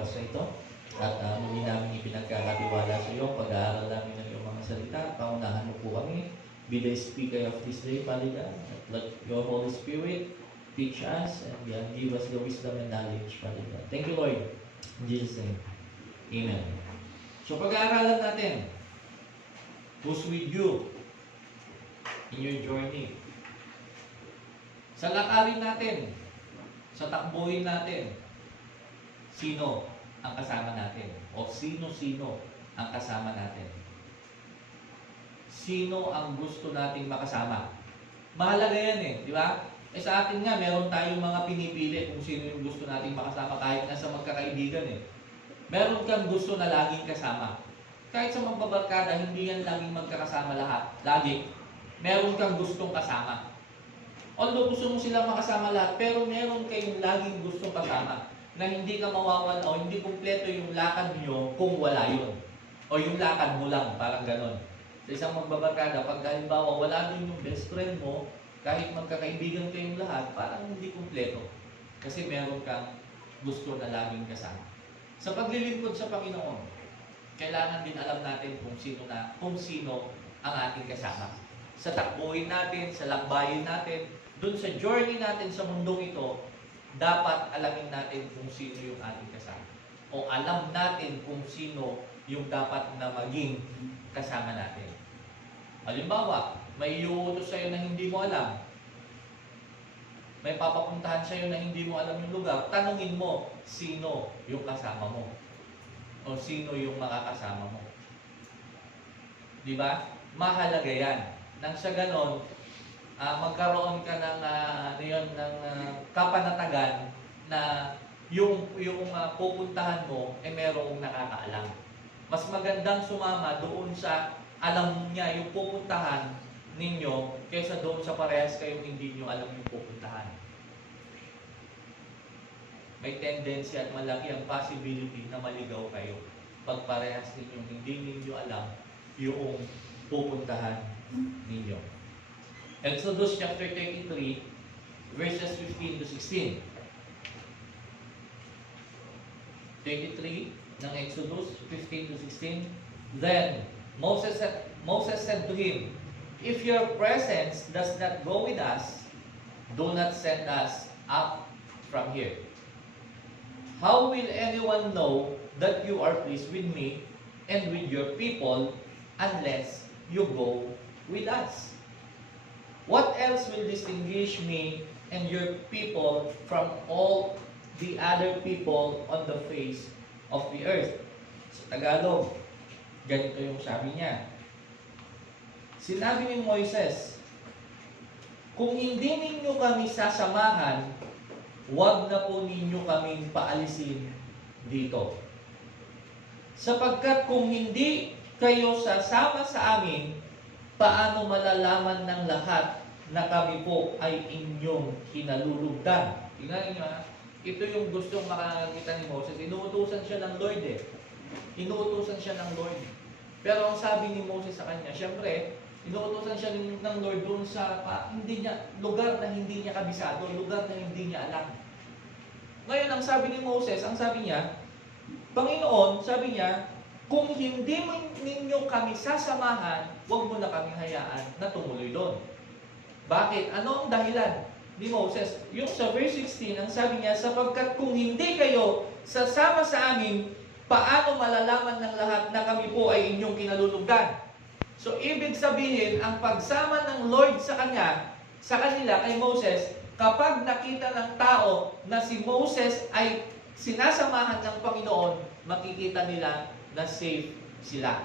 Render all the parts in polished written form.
oras na ito. At muli namin ipinagkakatiwala sa iyo, pag-aaral namin ng iyong mga salita. Paunahan mo po kami. Be the speaker of this day, Father God. Let your Holy Spirit teach us and give us the wisdom and knowledge, Father God. Thank you, Lord. In Jesus' name. Amen. So pag-aaralan natin, who's with you in your journey? Sa lakarin natin, sa takbuhin natin, sino ang kasama natin? O sino-sino ang kasama natin? Sino ang gusto nating makasama? Mahalaga yan eh, di ba? Sa atin nga, meron tayong mga pinipili kung sino yung gusto nating makasama kahit nasa magkakaibigan eh. Meron kang gusto na laging kasama. Kahit sa magbabarkada, hindi yan laging magkakasama lahat. Lagi. Meron kang gustong kasama. Although gusto mo silang makasama lahat, pero meron kayong laging gustong kasama na hindi ka mawawala o hindi kumpleto yung lakad nyo kung wala yun. O yung lakad mo lang, parang ganon. Sa isang magbabarkada, pag halimbawa wala din yung best friend mo, kahit magkakaibigan kayong lahat, parang hindi kumpleto. Kasi meron kang gusto na laging kasama. Sa paglilingkod sa Panginoon, kailangan din alam natin kung sino ang ating kasama. Sa takbuhin natin, sa lakbayin natin, dun sa journey natin sa mundong ito, dapat alamin natin kung sino yung ating kasama. O alam natin kung sino yung dapat na maging kasama natin. Halimbawa, may iuutos sa'yo na hindi mo alam. May papapuntahan sa'yo na hindi mo alam yung lugar. Tanungin mo, sino yung kasama mo? O sino yung makakasama mo? Di ba? Mahalaga yan. Nang sa ganon, magkaroon ka ng, kapanatagan na yung pupuntahan mo, merong nakakaalam. Mas magandang sumama doon sa alam niya yung pupuntahan ninyo kaysa doon sa parehas kayong hindi nyo alam yung pupuntahan. May tendency at malaki ang possibility na maligaw kayo pag parehas ninyong hindi ninyo alam yung pupuntahan ninyo. Exodus chapter 33 verses 15 to 16. 33 ng Exodus 15 to 16. Then Moses said to him, "If your presence does not go with us, do not send us up from here. How will anyone know that you are pleased with me and with your people unless you go with us? What else will distinguish me and your people from all the other people on the face of the earth?" Sa Tagalog, ganito yung sabi niya. Sinabi ni Moises, "Kung hindi ninyo kami sasamahan, huwag na po ninyo kaming paalisin dito. Sapagkat kung hindi kayo sasama sa amin, paano malalaman ng lahat na kami po ay inyong kinalulugdan?" Tingnan niyo ha, ito yung gustong makakita ni Moses. Inuutusan siya ng Lord eh. Inuutusan siya ng Lord. Pero ang sabi ni Moses sa kanya, syempre, inuutosan siya ng Lord doon sa lugar na hindi niya kabisado, lugar na hindi niya alam. Ngayon, ang sabi ni Moses, ang sabi niya, Panginoon, sabi niya, kung hindi ninyo kami sasamahan, huwag mo na kami hayaan na tumuloy doon. Bakit? Ano ang dahilan ni Moses? Yung sa verse 16, ang sabi niya, sapagkat kung hindi kayo sasama sa amin, paano malalaman ng lahat na kami po ay inyong kinalulugdan? So, ibig sabihin, ang pagsama ng Lord sa kanila, kay Moses, kapag nakita ng tao na si Moses ay sinasamahan ng Panginoon, makikita nila na safe sila.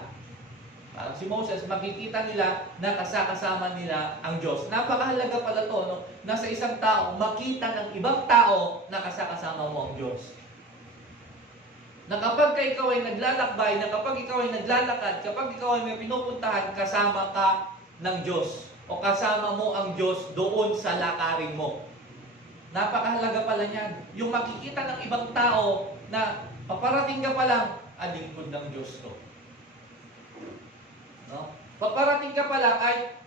Parang si Moses, makikita nila na kasama nila ang Diyos. Napakahalaga pala to, no? Na sa isang tao, makita ng ibang tao na kasama mo ang Diyos. Na kapag ikaw ay naglalakbay, na kapag ikaw ay naglalakad, kapag ikaw ay may pinupuntahan, kasama ka ng Diyos. O kasama mo ang Diyos doon sa lakarin mo. Napakahalaga pala niyan. Yung makikita ng ibang tao na paparating ka pa lang, lingkod ng Diyos to. No? Paparating ka pa lang ay,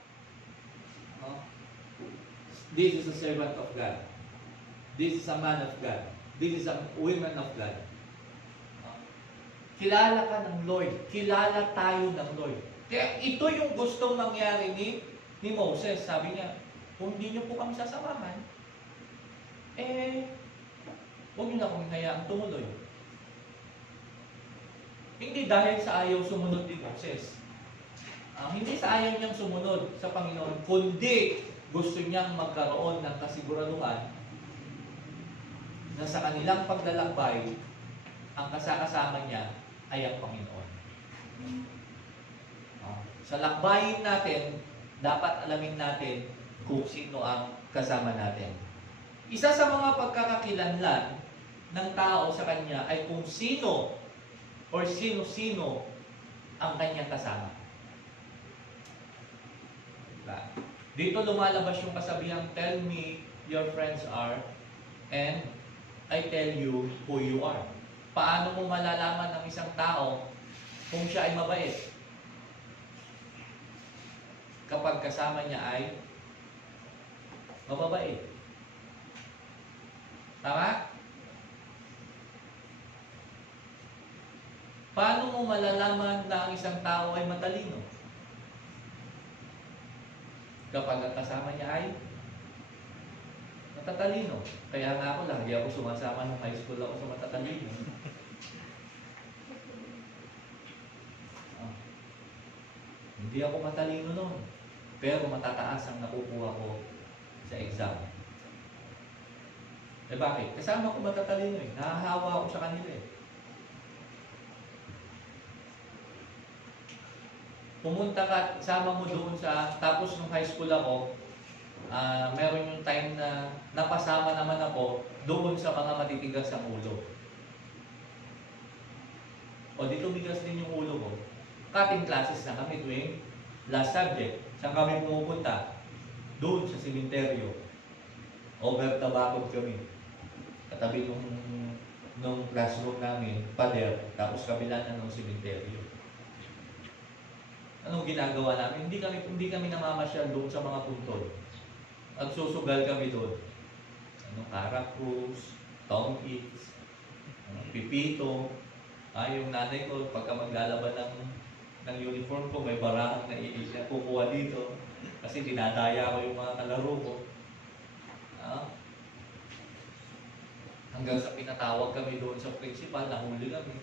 this is a servant of God. This is a man of God. This is a woman of God. Kilala ka ng Lord. Kilala tayo ng Lord. Kaya ito yung gustong mangyari ni Moses. Sabi niya, kung hindi niyo po kami sasamahan, huwag niyo na kami hayaang tumuloy. Hindi dahil sa ayaw sumunod ni Moses. Hindi sa ayaw niyang sumunod sa Panginoon, kundi gusto niyang magkaroon ng kasiguraduhan na sa kanilang paglalakbay, ang kasama niya ay ang Panginoon. Sa lakbayin natin, dapat alamin natin kung sino ang kasama natin. Isa sa mga pagkakakilanlan ng tao sa kanya ay kung sino or sino-sino ang kanyang kasama. Dito lumalabas yung kasabihang, tell me your friends are and I tell you who you are. Paano mo malalaman ng isang tao kung siya ay mabait? Kapag kasama niya ay mababait. Tama? Paano mo malalaman na ang isang tao ay matalino? Kapag ang kasama niya ay matatalino. Kaya nga ako, lagi ako sumasama nung high school ako sa matatalino. Hindi ako matalino noon. Pero matataas ang nakukuha ko sa exam. Bakit? Kasama ko matatalino eh. Nahahawa ako sa kanila eh. Pumunta ka, sama mo doon tapos nung high school ako, meron yung time na napasama naman ako doon sa mga matitigas ang ulo. O di tumigas din yung ulo ko. Cutting classes na kami tuwing last subject. Saan kami pumupunta? Doon sa sementeryo. Over tabakod kami. Katabi nung classroom namin, pader, tapos kabila na ng sementeryo. Anong ginagawa namin? Hindi kami namamasyal doon sa mga puntod. At susugal kami doon. Caracruz, Tom Hicks, Pipito. Yung nanay ko, pagka maglalaban ng uniform ko, may barahang na kukuha dito. Kasi dinadaya ko yung mga kalaro ko. Hanggang sa pinatawag kami doon sa principal, nahuli kami.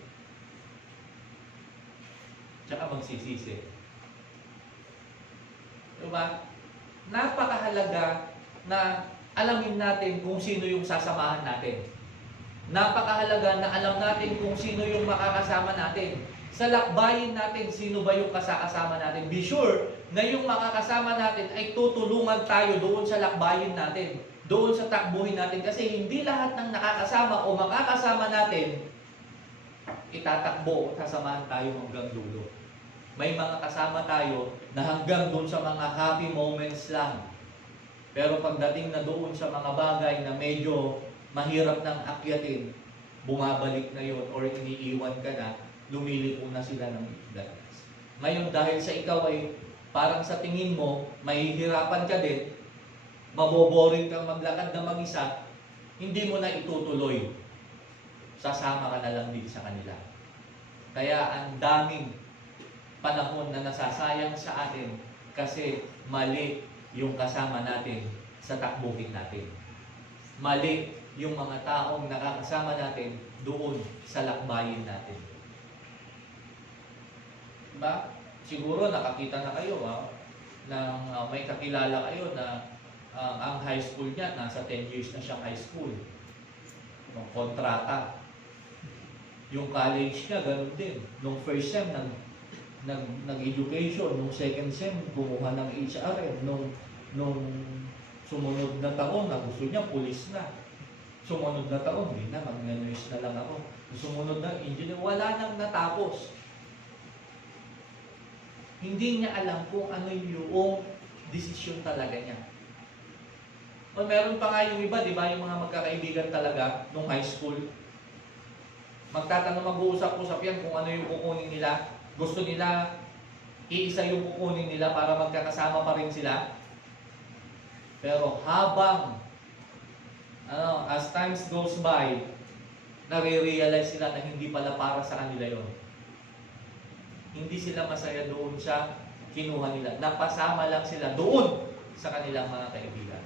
Tsaka magsisisi. Diba? Napakahalaga na alamin natin kung sino yung sasamahan natin. Napakahalaga na alam natin kung sino yung makakasama natin. Sa lakbayin natin, sino ba yung kasama natin? Be sure na yung makakasama natin ay tutulungan tayo doon sa lakbayin natin. Doon sa takbuhin natin. Kasi hindi lahat ng nakakasama o makakasama natin itatakbo o kasamahan tayo hanggang dulo. May mga kasama tayo na hanggang doon sa mga happy moments lang. Pero pagdating na doon sa mga bagay na medyo mahirap nang akyatin, bumabalik na yun or iniiwan ka na, lumiliko na sila ng ignorance. Ngayon, dahil sa ikaw ay parang sa tingin mo, mahihirapan ka din, maboboring kang maglakad na mag-isa, hindi mo na itutuloy. Sasama ka na lang din sa kanila. Kaya ang daming panahon na nasasayang sa atin kasi mali yung kasama natin sa takbuhin natin. Mali yung mga taong nakakasama natin doon sa lakbayin natin. Diba? Siguro nakakita na kayo may kakilala kayo na ang high school niya, nasa 10 years na siyang high school. Kontrata. Yung college niya, ganun din. Nung first sem, nag-education, nung second sem, kumuha ng HRM, nung sumunod na taon, na gusto niya, pulis na. Sumunod na taon, hindi na, mag-nurse na lang ako. Sumunod na, engineer, wala nang natapos. Hindi niya alam kung ano yung desisyon talaga niya. O meron pa nga yung iba, di ba, yung mga magkakaibigan talaga, nung high school, magtatanong, mag-uusap-usap yan kung ano yung kukunin nila. Gusto nila, iisa yung kukunin nila para magkakasama pa rin sila. Pero habang, as times goes by, nare-realize sila na hindi pala para sa kanila yon. Hindi sila masaya doon sa kinuha nila. Napasama lang sila doon sa kanilang mga kaibigan.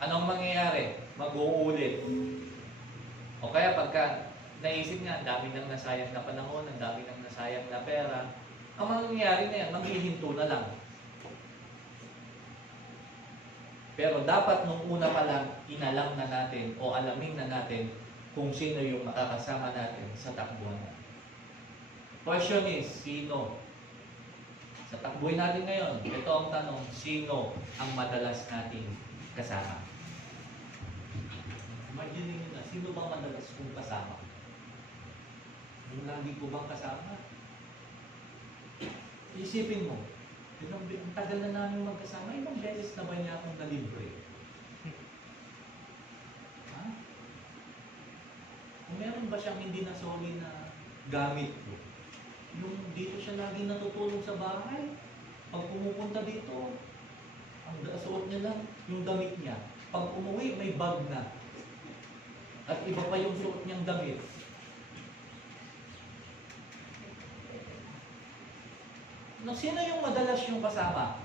Anong mangyayari? Mag-uulit. O kaya pagka naisip nga, ang dami nang nasayang na panahon, ang dami nang nasayang na pera, ang mangyayari na yan, maghihinto na lang. Pero dapat nung una pa lang, inalam na natin o alamin na natin kung sino yung makakasama natin sa takbuhan natin. Question is, sino? Sa takbuhin natin ngayon, ito ang tanong, sino ang madalas nating kasama? Imagine nyo na, sino bang madalas kong kasama? Yung lagi ko bang kasama? Isipin mo, ang tagal na namin magkasama, ilang beses na ba niya akong nalibre? Ha? Kung meron ba siyang hindi nasoli na gamit ko? Yung dito siya lagi natutulog sa bahay. Pag pumupunta dito, ang suot niya lang yung damit niya. Pag umuwi, may bag na. At iba pa yung suot niyang damit. No, sino yung madalas yung kasama?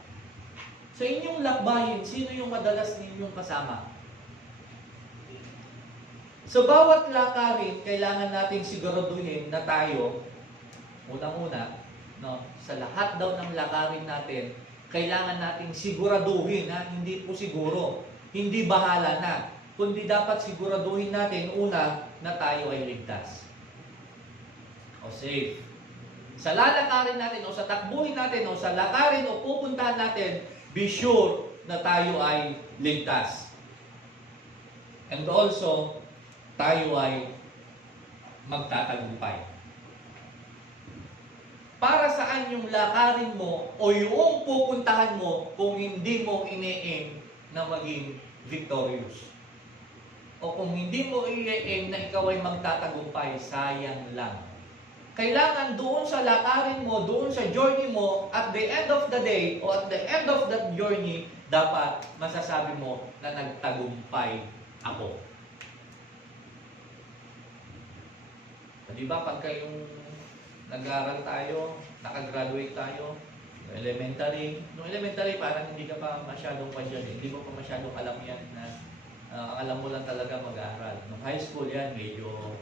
Sa inyong lakbayin, sino yung madalas ninyong kasama? Sa bawat lakarin, kailangan nating siguraduhin na tayo, unang-una, no, sa lahat daw ng lakarin natin, kailangan nating siguraduhin, ha? Hindi po siguro, hindi bahala na, kundi dapat siguraduhin natin, una, na tayo ay ligtas. O safe. Sa lalakarin natin, o sa takbuhin natin, o sa lakarin, o pupuntahan natin, be sure na tayo ay ligtas. And also, tayo ay magtatagumpay. Para saan yung lakarin mo o yung pupuntahan mo kung hindi mo ine-aim na maging victorious? O kung hindi mo i-aim na ikaw ay magtatagumpay, sayang lang. Kailangan doon sa lakarin mo, doon sa journey mo, at the end of the day, o at the end of that journey, dapat masasabi mo na nagtagumpay ako. Di ba pagka yung nag-aaral tayo, nakagraduate tayo, elementary parang hindi ka pa masyadong dyan, hindi mo pa masyadong alam yan na alam mo lang talaga mag-aaral. Nung high school yan, medyo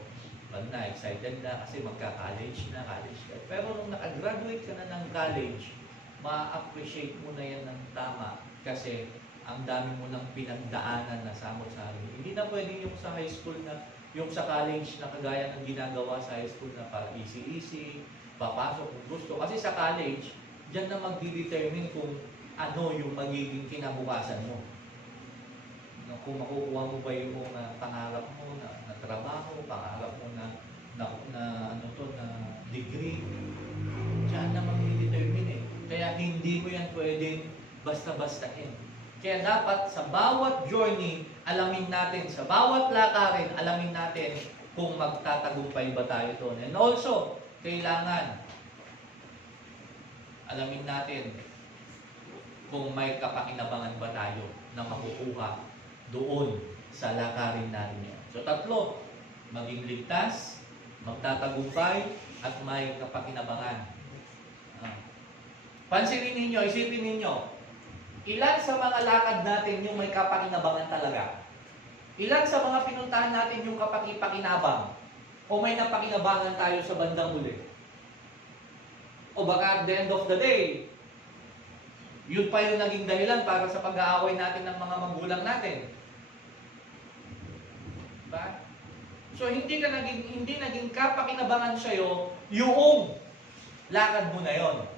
excited na kasi magka-college na, college ka. Pero nung nakagraduate ka na ng college, ma-appreciate mo na yan ng tama kasi ang dami mo nang pinagdaanan na samot-sari. Hindi na pwedeng yung sa high school na, yung sa college na kagaya ng ginagawa sa high school na para easy-easy, papasok kung gusto. Kasi sa college, dyan na magdi-determine kung ano yung magiging kinabukasan mo. Kung makukuha mo ba yung pangarap mo na trabaho, pangarap mo na degree, dyan na mag-determine eh. Kaya hindi mo yan pwedeng basta-bastahin. Kaya dapat sa bawat journey, alamin natin, sa bawat lakarin, alamin natin kung magtatagumpay ba tayo doon. And also, kailangan alamin natin kung may kapakinabangan ba tayo na makukuha doon sa lakarin natin yan. So tatlo, maging ligtas, magtatagumpay, at may kapakinabangan. Pansinin ninyo, isipin ninyo, ilan sa mga lakad natin yung may kapakinabangan talaga? Ilan sa mga pinuntahan natin yung kapakipakinabang? O may napakinabangan tayo sa bandang huli? O baka at the end of the day, yun pa yung naging dahilan para sa pag-aaway natin ng mga magulang natin. Diba? So hindi naging kapakinabangan sa'yo yung lakad mo na yon.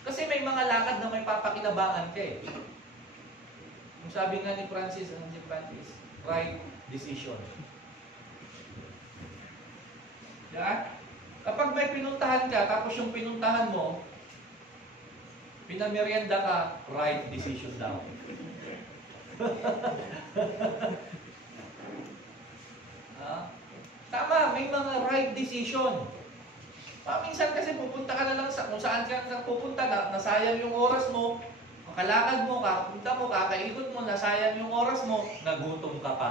Kasi may mga lakad na may papakinabangan ka eh. Yung sabi nga ni Francis, right decision. Diba? Kapag may pinuntahan ka, tapos yung pinuntahan mo, pinamerienda ka, right decision daw. Tama, may mga right decision. Minsan kasi pupunta ka na lang sa kung saan ka pupunta na, nasayang yung oras mo, makalakad mo, kakapunta mo, kakaikot mo, nasayang yung oras mo, nagutom ka pa.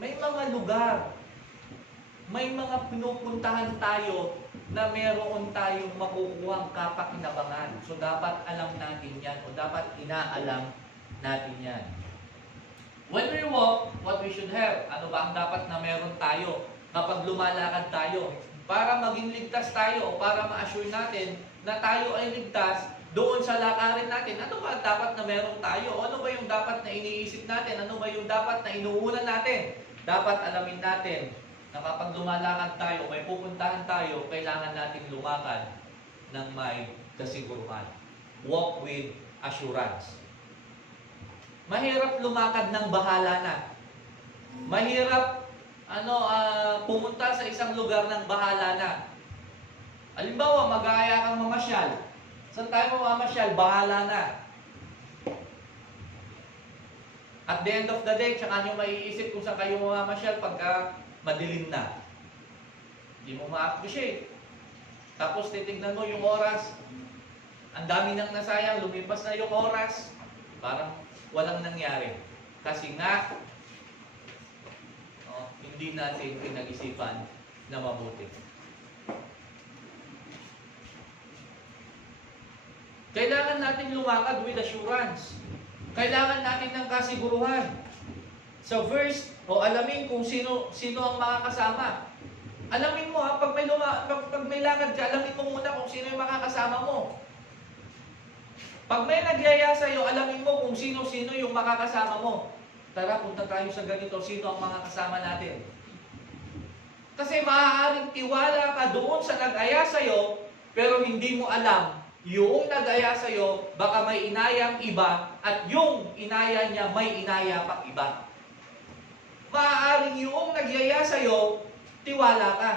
May mga lugar may mga pinupuntahan tayo na meron tayong makukuhang kapakinabangan. So dapat alam natin yan o dapat inaalam natin yan. When we walk, what we should have? Ano ba ang dapat na meron tayo kapag lumalakad tayo? Para maging ligtas tayo o para ma-assure natin na tayo ay ligtas doon sa lakarin natin. Ano ba dapat na meron tayo? O ano ba yung dapat na iniisip natin? Ano ba yung dapat na inuunan natin? Dapat alamin natin na kapag lumalakad tayo, may pupuntahan tayo, kailangan natin lumakad ng may kasiguruhan. Walk with assurance. Mahirap lumakad ng bahala na. Mahirap pumunta sa isang lugar ng bahala na. Halimbawa, mag-aaya kang mamasyal. Saan tayo mamamasyal? Bahala na. At the end of the day, tsaka nyo maiisip kung saan kayo mamamasyal pagka madilim na. Hindi mo ma-appreciate. Tapos titignan mo yung oras. Ang dami nang nasayang, lumipas na yung oras. Parang walang nangyari. Kasi nga, hindi natin pinag-isipan na mabuti. Kailangan natin lumakad with assurance. Kailangan natin ng kasiguruhan. So first, alamin kung sino ang makakasama. Alamin mo pag may lakad ka, alamin mo muna kung sino yung makakasama mo. Pag may nagyaya sa'yo, alamin mo kung sino-sino yung makakasama mo. Tara, punta tayo sa ganito, sino ang makakasama natin. Kasi maaaring tiwala ka doon sa nag-aya sa'yo, pero hindi mo alam yung nag-aya sa'yo, baka may inayang iba, at yung inaya niya may inaya pang iba. Maaaring yung nagyaya sa'yo, tiwala ka.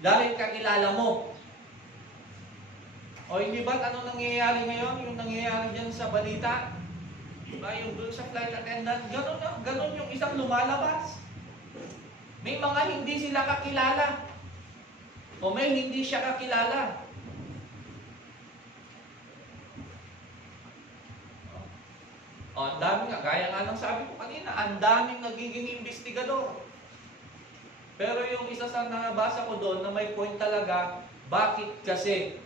Dahil kakilala mo. O hindi ba't anong nangyayari ngayon? Yung nangyayari dyan sa balita? Diba? Yung doon sa flight attendant, ganun yung isang lumalabas. May mga hindi sila kakilala. O may hindi siya kakilala. Ang daming nga, gaya nga ng sabi ko kanina, ang daming nagiging investigador. Pero yung isa sa nabasa ko doon na may point talaga, bakit kasi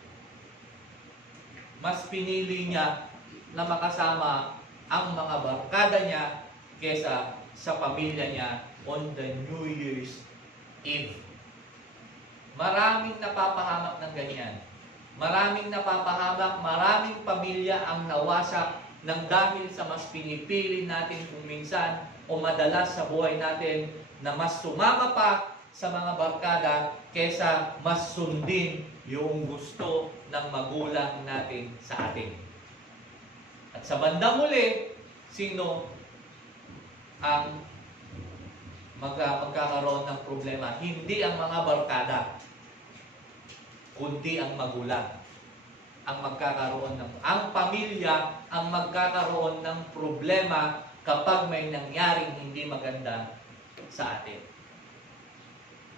mas pinili niya na makasama ang mga barkada niya kesa sa pamilya niya on the New Year's Eve. Maraming napapahamak ng ganyan. Maraming napapahamak, maraming pamilya ang nawasak nang dahil sa mas pinipili natin kung minsan o madalas sa buhay natin na mas sumama pa sa mga barkada kesa mas sundin yung gusto ng magulang natin sa atin. At sa bandang huli, sino ang magkakaroon ng problema? Hindi ang mga barkada, kundi ang magulang ang magkakaroon ang pamilya ang magkakaroon ng problema kapag may nangyaring hindi maganda sa atin.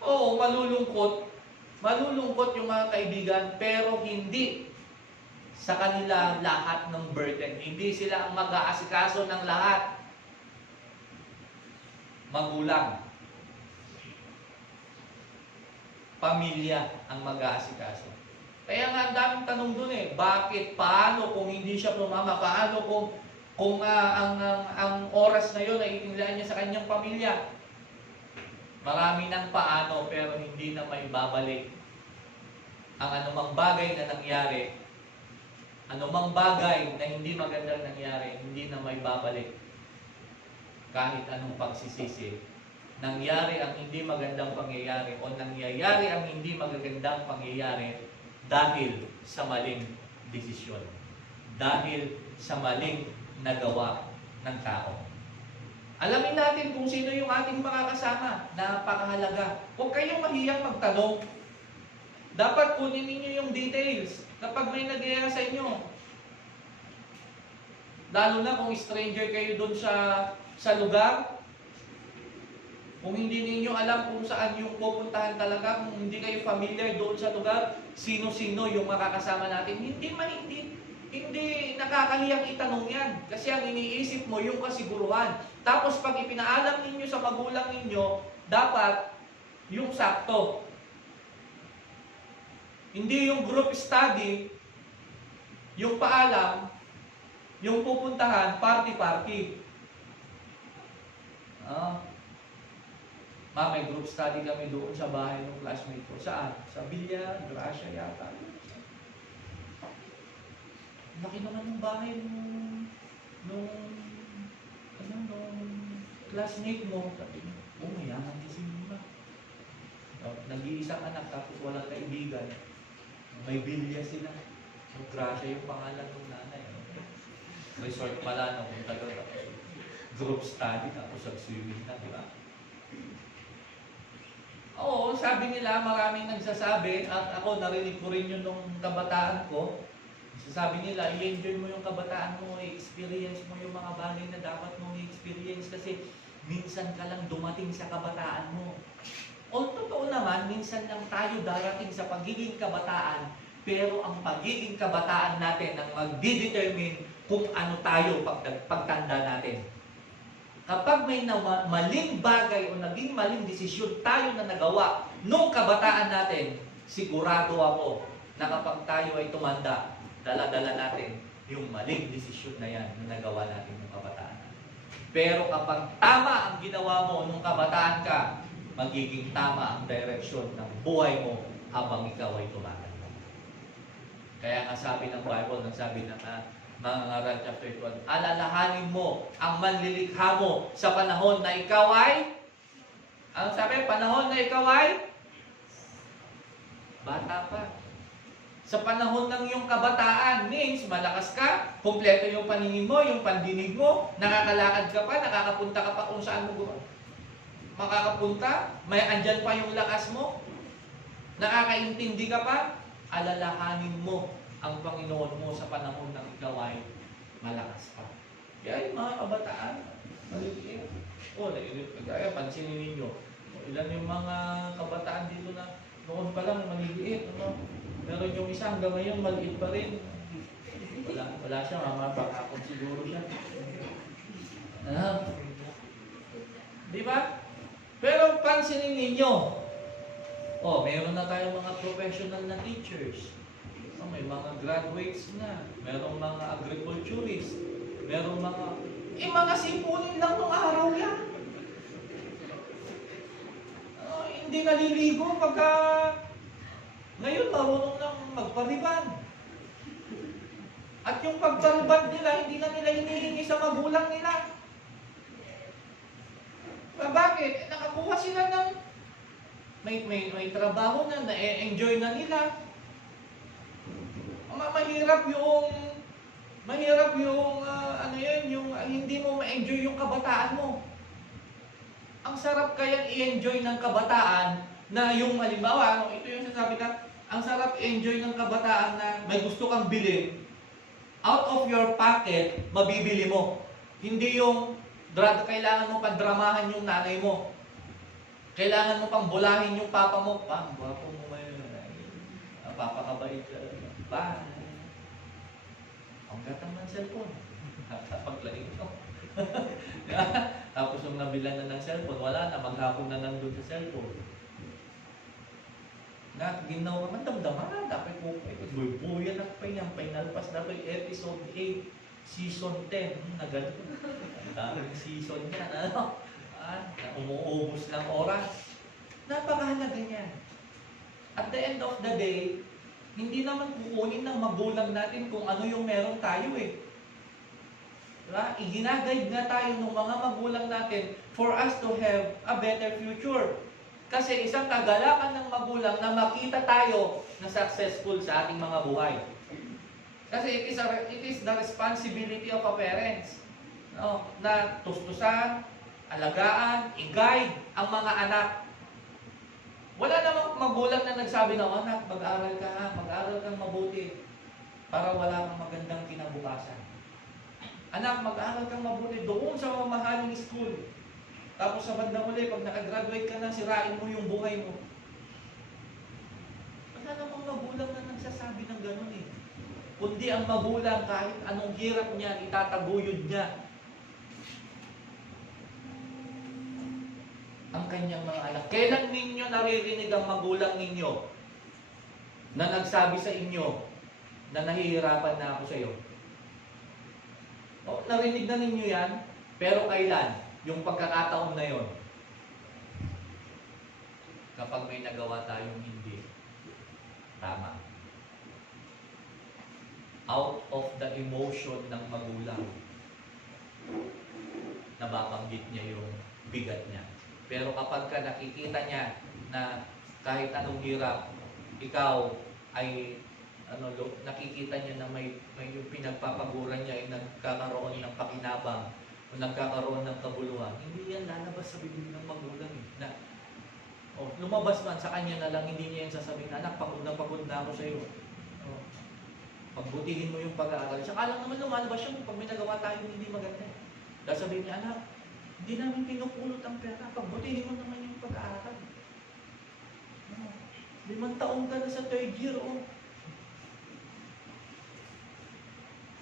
Oo, malulungkot yung mga kaibigan, pero hindi sa kanila lahat ng burden. Hindi sila ang mag-aasikaso ng lahat. Magulang, pamilya ang mag-aasikaso. Kaya nga ang daming tanong dun bakit, paano kung hindi siya sumama, paano kung ang oras na yun ay inilaan niya sa kanyang pamilya. Marami ng paano pero hindi na may babalik ang anumang bagay na nangyari. Anumang bagay na hindi magandang nangyari, hindi na may babalik kahit anong pagsisisi. Nangyari ang hindi magandang pangyayari o nangyayari ang hindi magagandang pangyayari dahil sa maling desisyon. Dahil sa maling nagawa ng tao. Alamin natin kung sino yung ating makakasama. Napakahalaga. Huwag kayong mahiyang magtanong. Dapat kunin ninyo yung details kapag may nagyaya sa inyo. Lalo na kung stranger kayo doon sa lugar. Kung hindi ninyo alam kung saan yung pupuntahan talaga, kung hindi kayo familiar doon sa lugar, sino-sino yung makakasama natin, hindi nakakahiyang itanong yan. Kasi ang iniisip mo yung kasiguruhan. Tapos pag ipinaalam ninyo sa magulang ninyo, dapat Yung sakto. Hindi yung group study, yung paalam, yung pupuntahan, party-party. May group study kami doon sa bahay ng classmate ko. Saan? Sa Villa, Gracia yata. Laki naman ng bahay nung classmate mo. Sabi niya, mayaman kasi muna. Nag-iisang anak tapos walang kaibigan. May Villa sila. Gracia yung pangalan ng nanay. Resort pala nung tagal tapos group study tapos nag-swimming na, di ba? Oo, sabi nila, maraming nagsasabi, at ako narinig ko rin yun nung kabataan ko. Sabi nila, i-enjoy mo yung kabataan mo, i-experience mo yung mga bagay na dapat mong i-experience kasi minsan ka lang dumating sa kabataan mo. O totoo naman, minsan lang tayo darating sa pagiging kabataan, pero ang pagiging kabataan natin ang magdidetermine kung ano tayo pagtanda natin. Kapag may maling bagay o naging maling desisyon tayo na nagawa nung kabataan natin, sigurado ako na kapag tayo ay tumanda, dala-dala natin yung maling desisyon na yan na nagawa natin nung kabataan. Pero kapag tama ang ginawa mo nung kabataan ka, magiging tama ang direksyon ng buhay mo habang ikaw ay tumatanda. Kaya nga sabi ng Bible, nagsabi na mga Ngaral chapter 12, alalahanin mo ang manlilikha mo sa panahon na ikaw ay, ang sabi, panahon na ikaw ay bata pa. Sa panahon ng iyong kabataan, means malakas ka, kumpleto yung paningin mo, yung pandinig mo, nakakalakad ka pa, nakakapunta ka pa kung saan mo makakapunta, may andyan pa yung lakas mo, nakakaintindi ka pa, alalahanin mo ang Panginoon mo sa panahon ng ikaw ay malakas pa. Kaya yung mga kabataan, maliliit. Kaya pansinin ninyo, ilan yung mga kabataan dito na noon pa lang maliliit. Meron yung isa hanggang ngayon maliit pa rin. Wala siya, mga bakakon siguro siya. Di ba? Pero pansinin ninyo, meron na tayong mga professional na teachers. May mga graduates na, merong mga agriculturists, merong mga sipunin lang nung araw yan. Hindi naliligo pagka ngayon marunong nang magpariban. At yung pagpariban nila, hindi na nila hinihingi sa magulang nila. Bakit? Nakakuha sila ng may trabaho na, na-enjoy na nila. Mahirap yung yung hindi mo ma-enjoy yung kabataan mo. Ang sarap kayang i-enjoy ng kabataan na yung halimbawa, ito yung sasabi ka, ang sarap i-enjoy ng kabataan na may gusto kang bilhin, out of your pocket, mabibili mo. Hindi yung kailangan mo padramahan yung nanay mo. Kailangan mo pang bulahin yung papa mo. Gwapo mo ngayon. Papakabait ka. Ang gatang ng cellphone. Paglaing ko. Tapos yung nabilan na ng cellphone, wala na, maghapon na nandun sa cellphone. Ginawa man damdaman, dapat po, buyan na pa yan, pinalpas na pa yung episode 8, season 10, nagal ko. Ang daming season yan, umuubos ng oras. Napakahalaga niyan. At the end of the day, hindi naman kukunin ng magulang natin kung ano yung meron tayo eh. Diba? Iginagayad nga tayo ng mga magulang natin for us to have a better future. Kasi isang kagalakan ng magulang na makita tayo na successful sa ating mga buhay. Kasi it is the responsibility of a parents, na tustusan, alagaan, i-guide ang mga anak. Wala namang magulang na nagsabi na, anak, mag-aral ka ha, mag-aral kang mabuti para wala kang magandang kinabukasan. Anak, mag-aral kang mabuti doon sa mamahaling school. Tapos sa bandang uli, pag nakagraduate ka na, sirain mo yung buhay mo. Wala namang magulang na nagsasabi ng ganun eh. Kundi ang magulang, kahit anong hirap niya, itataguyod niya. Ang kanyang mga anak. Kailan ninyo naririnig ang magulang ninyo na nagsabi sa inyo na nahihirapan na ako sa iyo? O, narinig na ninyo yan, pero kailan? Yung pagkakataon na yon. Kapag may nagawa tayong hindi tama. Out of the emotion ng magulang, nababanggit niya yung bigat niya. Pero kapag ka nakikita niya na kahit anong hirap, ikaw ay nakikita niya na may yung pinagpapaguran niya ay nagkakaroon ng pakinabang o nagkakaroon ng kabuluhan, hindi yan lalabas sa bibig ng magulang na lumabas man sa kanya na lang, hindi niya yan sasabihin, anak, pagod na ako sa iyo. Pagbutihin mo yung pag-aaral. Saka lang naman lumalabas yun pag may nagawa tayong hindi maganda. Sasabihin niya, anak, hindi namin pinupulot ang pera. Pagbutihin mo naman yung pag-aaral. 5 taon ka na sa 3rd year,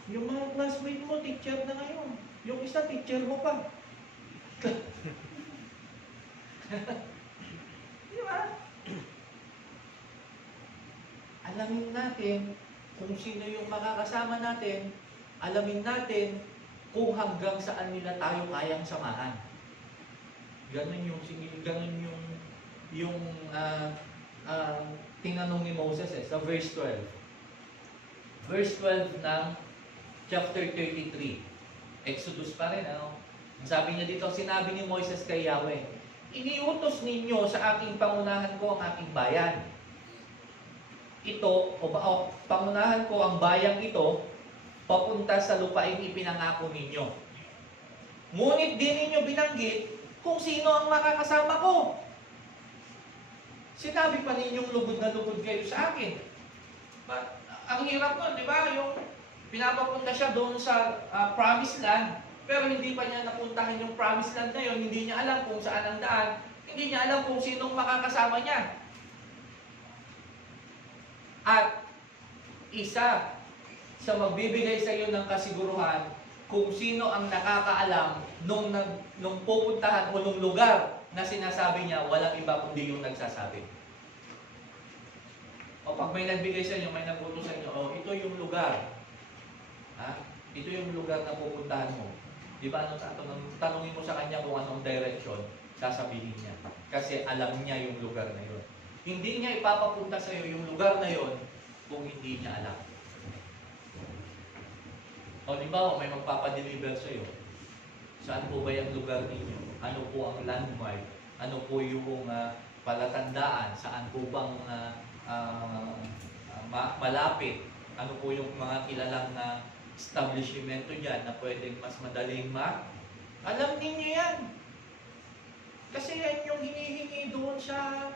Yung mga classmate mo, teacher na ngayon. Yung isa, teacher mo pa. Di ba? Alamin natin kung sino yung makakasama natin, alamin natin kung hanggang saan nila tayo kayang samahan. Ganun yung tinanong ni Moses sa verse 12. Verse 12 ng chapter 33. Exodus pa rin, Sabi niya dito, sinabi ni Moses kay Yahweh, iniutos ninyo sa aking pangunahan ko ang aking bayan. Pangunahan ko ang bayang ito papunta sa lupain ipinangako ninyo. Ngunit di ninyo binanggit kung sino ang makakasama ko. Sinabi pa ninyong lugod na lugod kayo sa akin. Ang hirap nun, di ba? Yung pinapapunta siya doon sa promised land, pero hindi pa niya napuntahan yung promised land na yun, hindi niya alam kung saan ang daan, hindi niya alam kung sinong makakasama niya. At isa sa magbibigay sa iyo ng kasiguruhan kung sino ang nakakaalam nung pupuntahan o nung lugar na sinasabi niya, walang iba kundi yung nagsasabi. O pag may nagbigay sa inyo, may nagbuto sa inyo, ito yung lugar. Ito yung lugar na pupuntahan mo. Di ba, tanungin mo sa kanya kung anong direction, sasabihin niya. Kasi alam niya yung lugar na yun. Hindi niya ipapapunta sa iyo yung lugar na yon kung hindi niya alam. O di ba, may magpapadeliver sa iyo. Saan po ba yung lugar ninyo? Ano po ang landmark? Ano po yung palatandaan? Saan po bang malapit? Ano po yung mga kilalang establishmento dyan na pwedeng mas madaling alam ninyo yan. Kasi yan yung hinihingi doon sa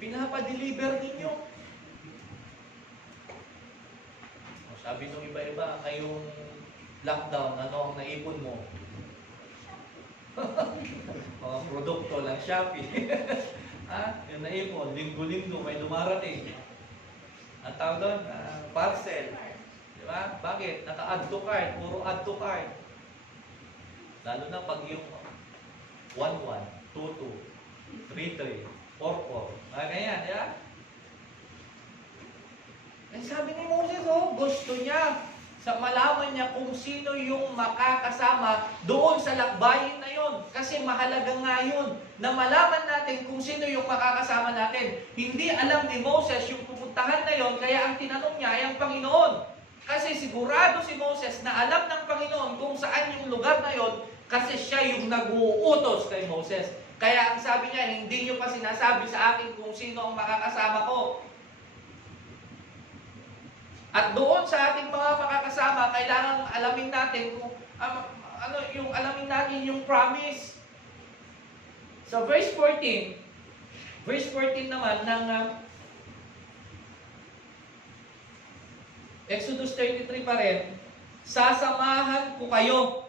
pinapadeliver ninyo. Sabi nung iba-iba, kayong lockdown, ano ang naipon mo? Mga produkto ng Shopee. Yung naipon, linggo-linggo may dumarating. Ang tawag doon, parcel. Di ba? Bakit? Naka-add to cart, puro add to cart. Lalo na pag yung 1-1, 2-2, 3-3, 4-4. Ganyan, di ba? Sabi ni Moses, gusto niya malaman niya kung sino yung makakasama doon sa lakbayin na yon. Kasi mahalaga nga yun na malaman natin kung sino yung makakasama natin. Hindi alam ni Moses yung pupuntahan na yon, kaya ang tinanong niya ay ang Panginoon. Kasi sigurado si Moses na alam ng Panginoon kung saan yung lugar na yon, kasi siya yung nag-uutos kay Moses. Kaya ang sabi niya, hindi niyo pa sinasabi sa akin kung sino ang makakasama ko. At doon sa ating mga makakasama, kailangan alamin natin kung alamin natin yung promise. Sa verse 14 naman ng Exodus 33 pa rin, sasamahan ko kayo.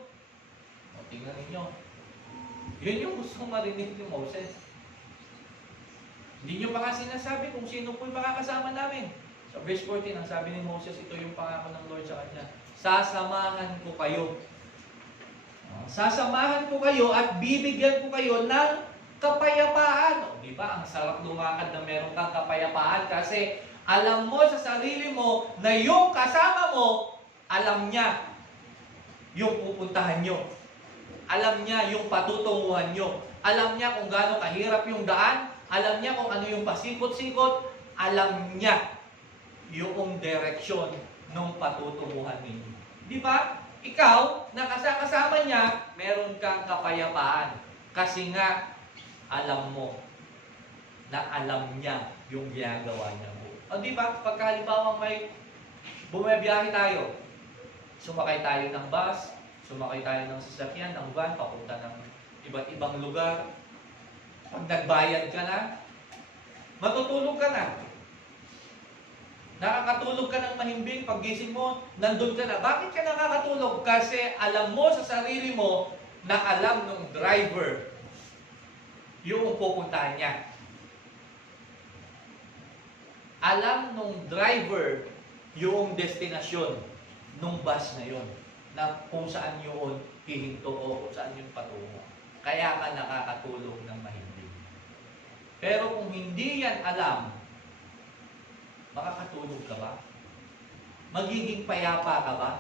Tingnan ninyo. Yun yung gusto marinig ni Moses. Hindi nyo pa nga sinasabi kung sino po yung makakasama namin. Sa verse 14, ang sabi ni Moses, ito yung pangako ng Lord sa kanya. Sasamahan ko kayo. Sasamahan ko kayo at bibigyan ko kayo ng kapayapaan. O, di ba? Ang sarap lumakad na meron kang kapayapaan kasi alam mo sa sarili mo na yung kasama mo, alam niya yung pupuntahan nyo. Alam niya yung patutunguhan nyo. Alam niya kung gaano kahirap yung daan. Alam niya kung ano yung pasikot-sikot. Alam niya yung direksyon ng patutunguhan ninyo. Di ba? Ikaw, nakasama niya, meron kang kapayapaan. Kasi nga, alam mo na alam niya yung ginagawa niya. O di ba? Pagka halimbawa may bumibiyahe tayo, sumakay tayo ng bus, sumakay tayo ng sasakyan, ng van, papunta ng iba't ibang lugar. Pag nagbayad ka na, matutulog ka na. Nakakatulog ka ng mahimbing, paggising mo, nandun ka na. Bakit ka nakakatulog? Kasi alam mo sa sarili mo na alam ng driver yung pupuntahan niya. Alam ng driver yung destinasyon ng bus na yun, na kung saan yun hihinto o kung saan yun patungo. Kaya ka nakakatulog ng mahimbing. Pero kung hindi yan alam, makakatulog ka ba? Magiging payapa ka ba?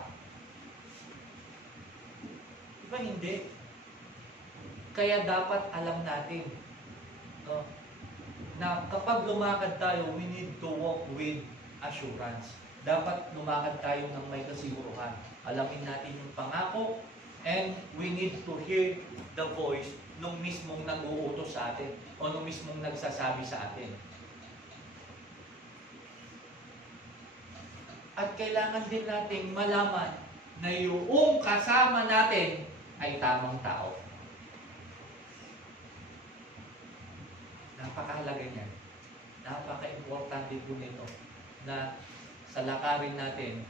Diba hindi? Kaya dapat alam natin, no, na kapag lumakad tayo, we need to walk with assurance. Dapat lumakad tayo ng may kasiguruhan. Alamin natin yung pangako, and we need to hear the voice nung mismong nag-uutos sa atin o nung mismong nagsasabi sa atin. At kailangan din nating malaman na yung kasama natin ay tamang tao. Napakahalaga niyan. Napaka-importante po nito na sa lakarin natin,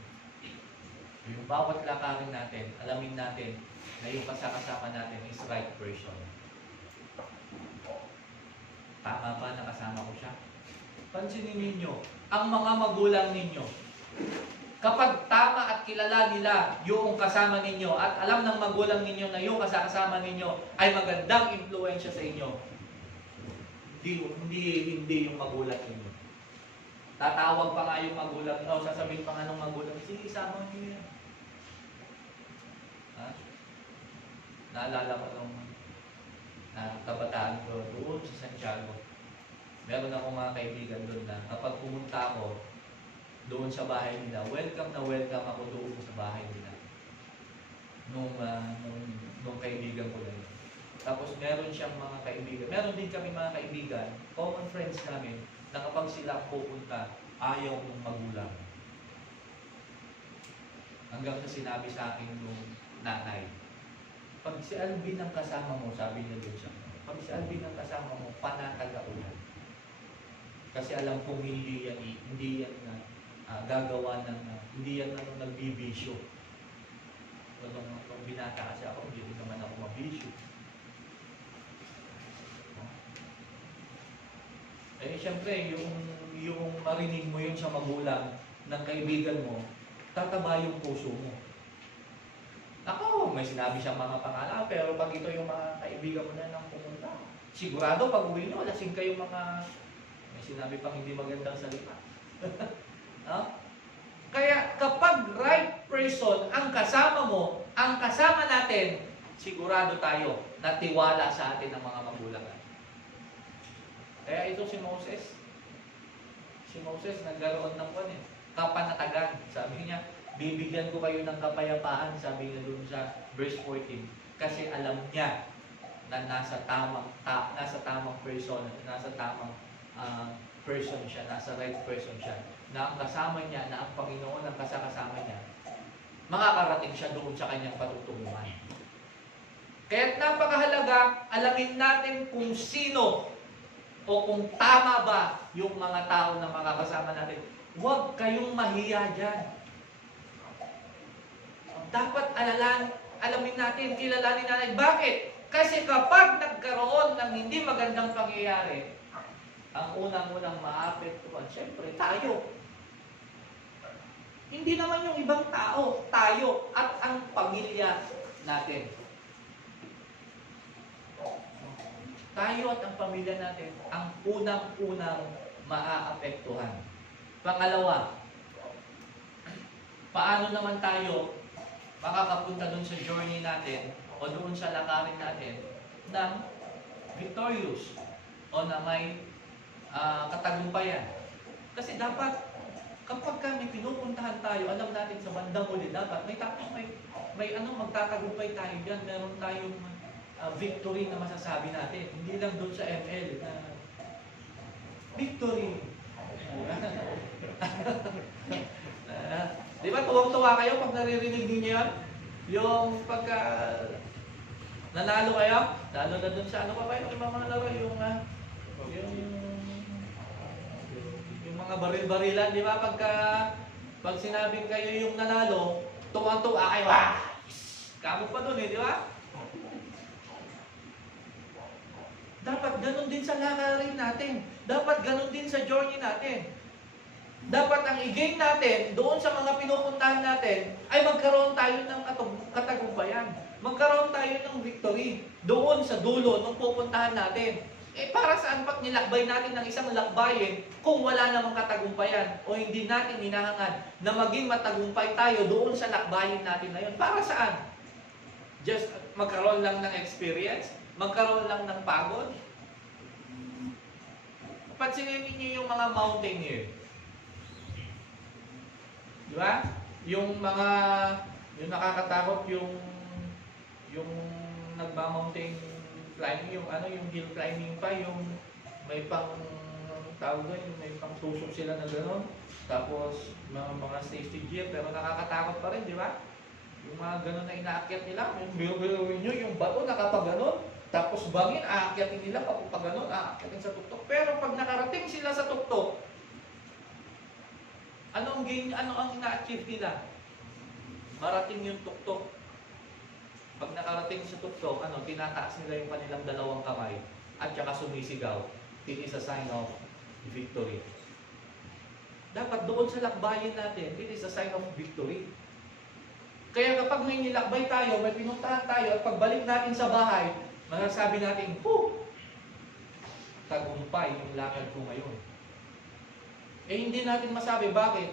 yung bawat lakarin natin, alamin natin na yung kasama natin is right person. Tama ba na kasama ko siya? Pansinin ninyo, ang mga magulang ninyo, kapag tama at kilala nila yung kasama ninyo at alam ng magulang ninyo na yung kasama ninyo ay magandang impluensya sa inyo, hindi yung magulang ninyo. Tatawag pa nga yung magulang, o sasabihin pa nga ng magulang, sige, isama niyo yan. Ha? Naalala ko nung kabataan ko doon sa Santiago. Meron akong mga kaibigan doon na kapag pumunta ako doon sa bahay nila, welcome na welcome ako doon sa bahay nila. Nung kaibigan ko na yun. Tapos meron siyang mga kaibigan. Meron din kami mga kaibigan, common friends namin, na kapag sila pupunta, ayaw ng magulang. Hanggang sa sinabi sa akin nung nanay, pag si Alvin ang kasama mo, sabi niya doon siya, pag si Alvin ang kasama mo, panatag-ulan. Kasi alam kong hindi yan gagawa ng, hindi yan nagbibisyo. Nung binata kasi ako, hindi rin naman ako mabisyo. Eh, siyempre, yung marinig mo yun sa magulang ng kaibigan mo, tataba yung puso mo. Ako, may sinabi siyang mga pangalan, pero pag ito yung mga kaibigan mo na nang pumunta, sigurado pag uwi nyo, lasing kayo may sinabi pang hindi magandang salita. No? Kaya kapag right person ang kasama mo, ang kasama natin, sigurado tayo na tiwala sa atin ng mga magulang. Kaya ito si Moses. Si Moses nagkaroon ng kapanatagan. Sabi niya, bibigyan ko kayo ng kapayapaan, sabi niya doon sa verse 14. Kasi alam niya na nasa tamang person, nasa tamang person siya, nasa right person siya. Na ang kasama niya, na ang Panginoon ang kasama niya, makakarating siya doon sa kanyang patutunguhan. Kaya't napakahalaga, alamin natin kung sino o kung tama ba yung mga tao na makakasama natin. Huwag kayong mahiya dyan. Dapat alamin natin, kilalanin natin. Bakit? Kasi kapag nagkaroon ng hindi magandang pangyayari, ang unang-unang maapektuhan, siyempre, tayo. Hindi naman yung ibang tao, tayo at ang pamilya natin. tayo at ang pamilya natin ang unang-unang maaapektuhan. Pangalawa, paano naman tayo makakapunta doon sa journey natin o doon sa lakarin natin ng victorious o na may katagumpayan. Kasi dapat kapag may pinupuntahan tayo, alam natin sa bandang huli, dapat may magtatagumpay tayo diyan. Meron tayong victory na masasabi natin. Hindi lang doon sa ML na victory. Di ba tuwang-tuwa kayo pag naririnig niyo yan? Yung pagka nanalo kayo, lalo na doon sa ano pa ba yung mga laro, yung mga baril-barilan, di ba? Pag sinabing kayo yung nanalo, tuwang-tuwa kayo, kamo pa doon di ba? Dapat ganun din sa lakarin natin. Dapat ganun din sa journey natin. Dapat ang i-gain natin doon sa mga pinupuntahan natin ay magkaroon tayo ng katagumpayan. Magkaroon tayo ng victory doon sa dulo ng pupuntahan natin. Para saan pag nilakbay natin ng isang lakbayin kung wala namang katagumpayan o hindi natin hinahangad na maging matagumpay tayo doon sa lakbayin natin na yun? Para saan? Just magkaroon lang ng experience? Magkaroon lang ng pagod? Pansinin niyo yung mga mountaineer. Di ba? Yung nakakatakot yung nagba-mountain climbing, yung hill climbing pa, yung may pang tawag doon, yung may pang tusok sila na gano'n. Tapos mga safety gear, pero nakakatakot pa rin, di ba? Yung mga gano'n na inaakyat nila, yung birubiruin nyo, yung bato nakapaganon, tapos bangin, aakyatin nila, pagpaganon, aakyatin sa tuktok. Pero pag nakarating sila sa tuktok, ano ang ina-achieve nila? Marating yung tuktok. Pag nakarating sa tuktok, tinataas nila yung kanilang dalawang kamay at saka sumisigaw. It is a sign of victory. Dapat doon sa lakbayin natin, it is a sign of victory. Kaya kapag may nilakbay tayo, may pinuntahan tayo, at pagbalik natin sa bahay, masasabi natin, tagumpay yung lakad ko ngayon. Hindi natin masabi, bakit?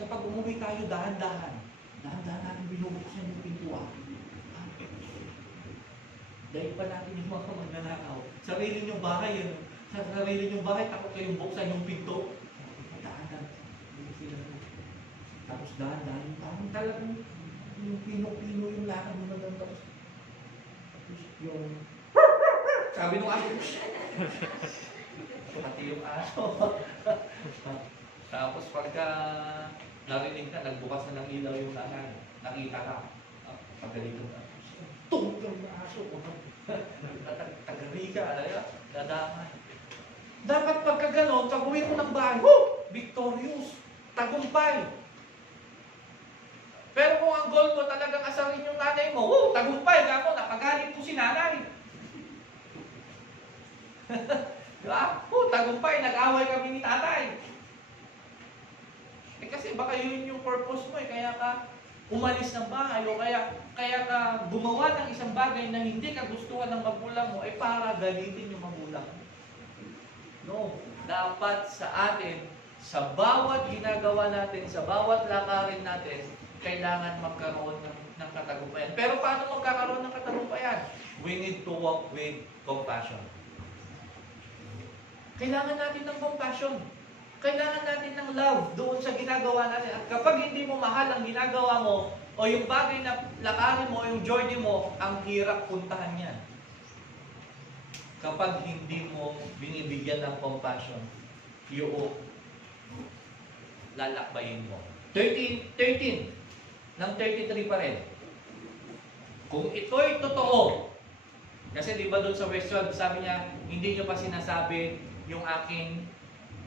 Kapag umuwi tayo, dahan-dahan natin binubuksan yung pintuan. Dahil pa natin yung mga magnanakaw. Sarili niyong bahay, sa sarili niyong bahay, takot kayong buksan yung pinto. Dahan-dahan. Tapos dahan-dahan yung talagang yung pino-pino yung lakad mo na tapos yung sabi nung aso, pati yung aso. Tapos pagka narinig na, nagbukas na ng ilaw yung lanay, nakita ka, pagkalito na, tungkol yung aso, tagari ka, dadamay. Dapat pagka ganon, pag uwi mo ng bahay, victorious, tagumpay. Pero kung ang goal mo talagang asarin yung nanay mo, tagumpay ka mo, napagalit po si nanay. Diba? Tagumpay, nag-away kami ni tatay. Kasi baka yun yung purpose mo kaya ka umalis ng bahay o kaya ka gumawa ng isang bagay na hindi ka gustuhan ng magulang mo para galitin yung magulang mo. No, dapat sa atin, sa bawat ginagawa natin, sa bawat lakarin natin, kailangan magkaroon ng katagumpayan. Pero paano magkakaroon ng katagumpayan? We need to walk with compassion. Kailangan natin ng compassion. Kailangan natin ng love doon sa ginagawa natin. At kapag hindi mo mahal ang ginagawa mo, o yung bagay na lakarin mo, o yung journey mo, ang hirap puntahan yan. Kapag hindi mo binibigyan ng compassion, yung lalakbayin mo. 13 ng 33 pa rin. Kung ito'y totoo, kasi di ba doon sa question, sabi niya, hindi niyo pa sinasabi yung aking,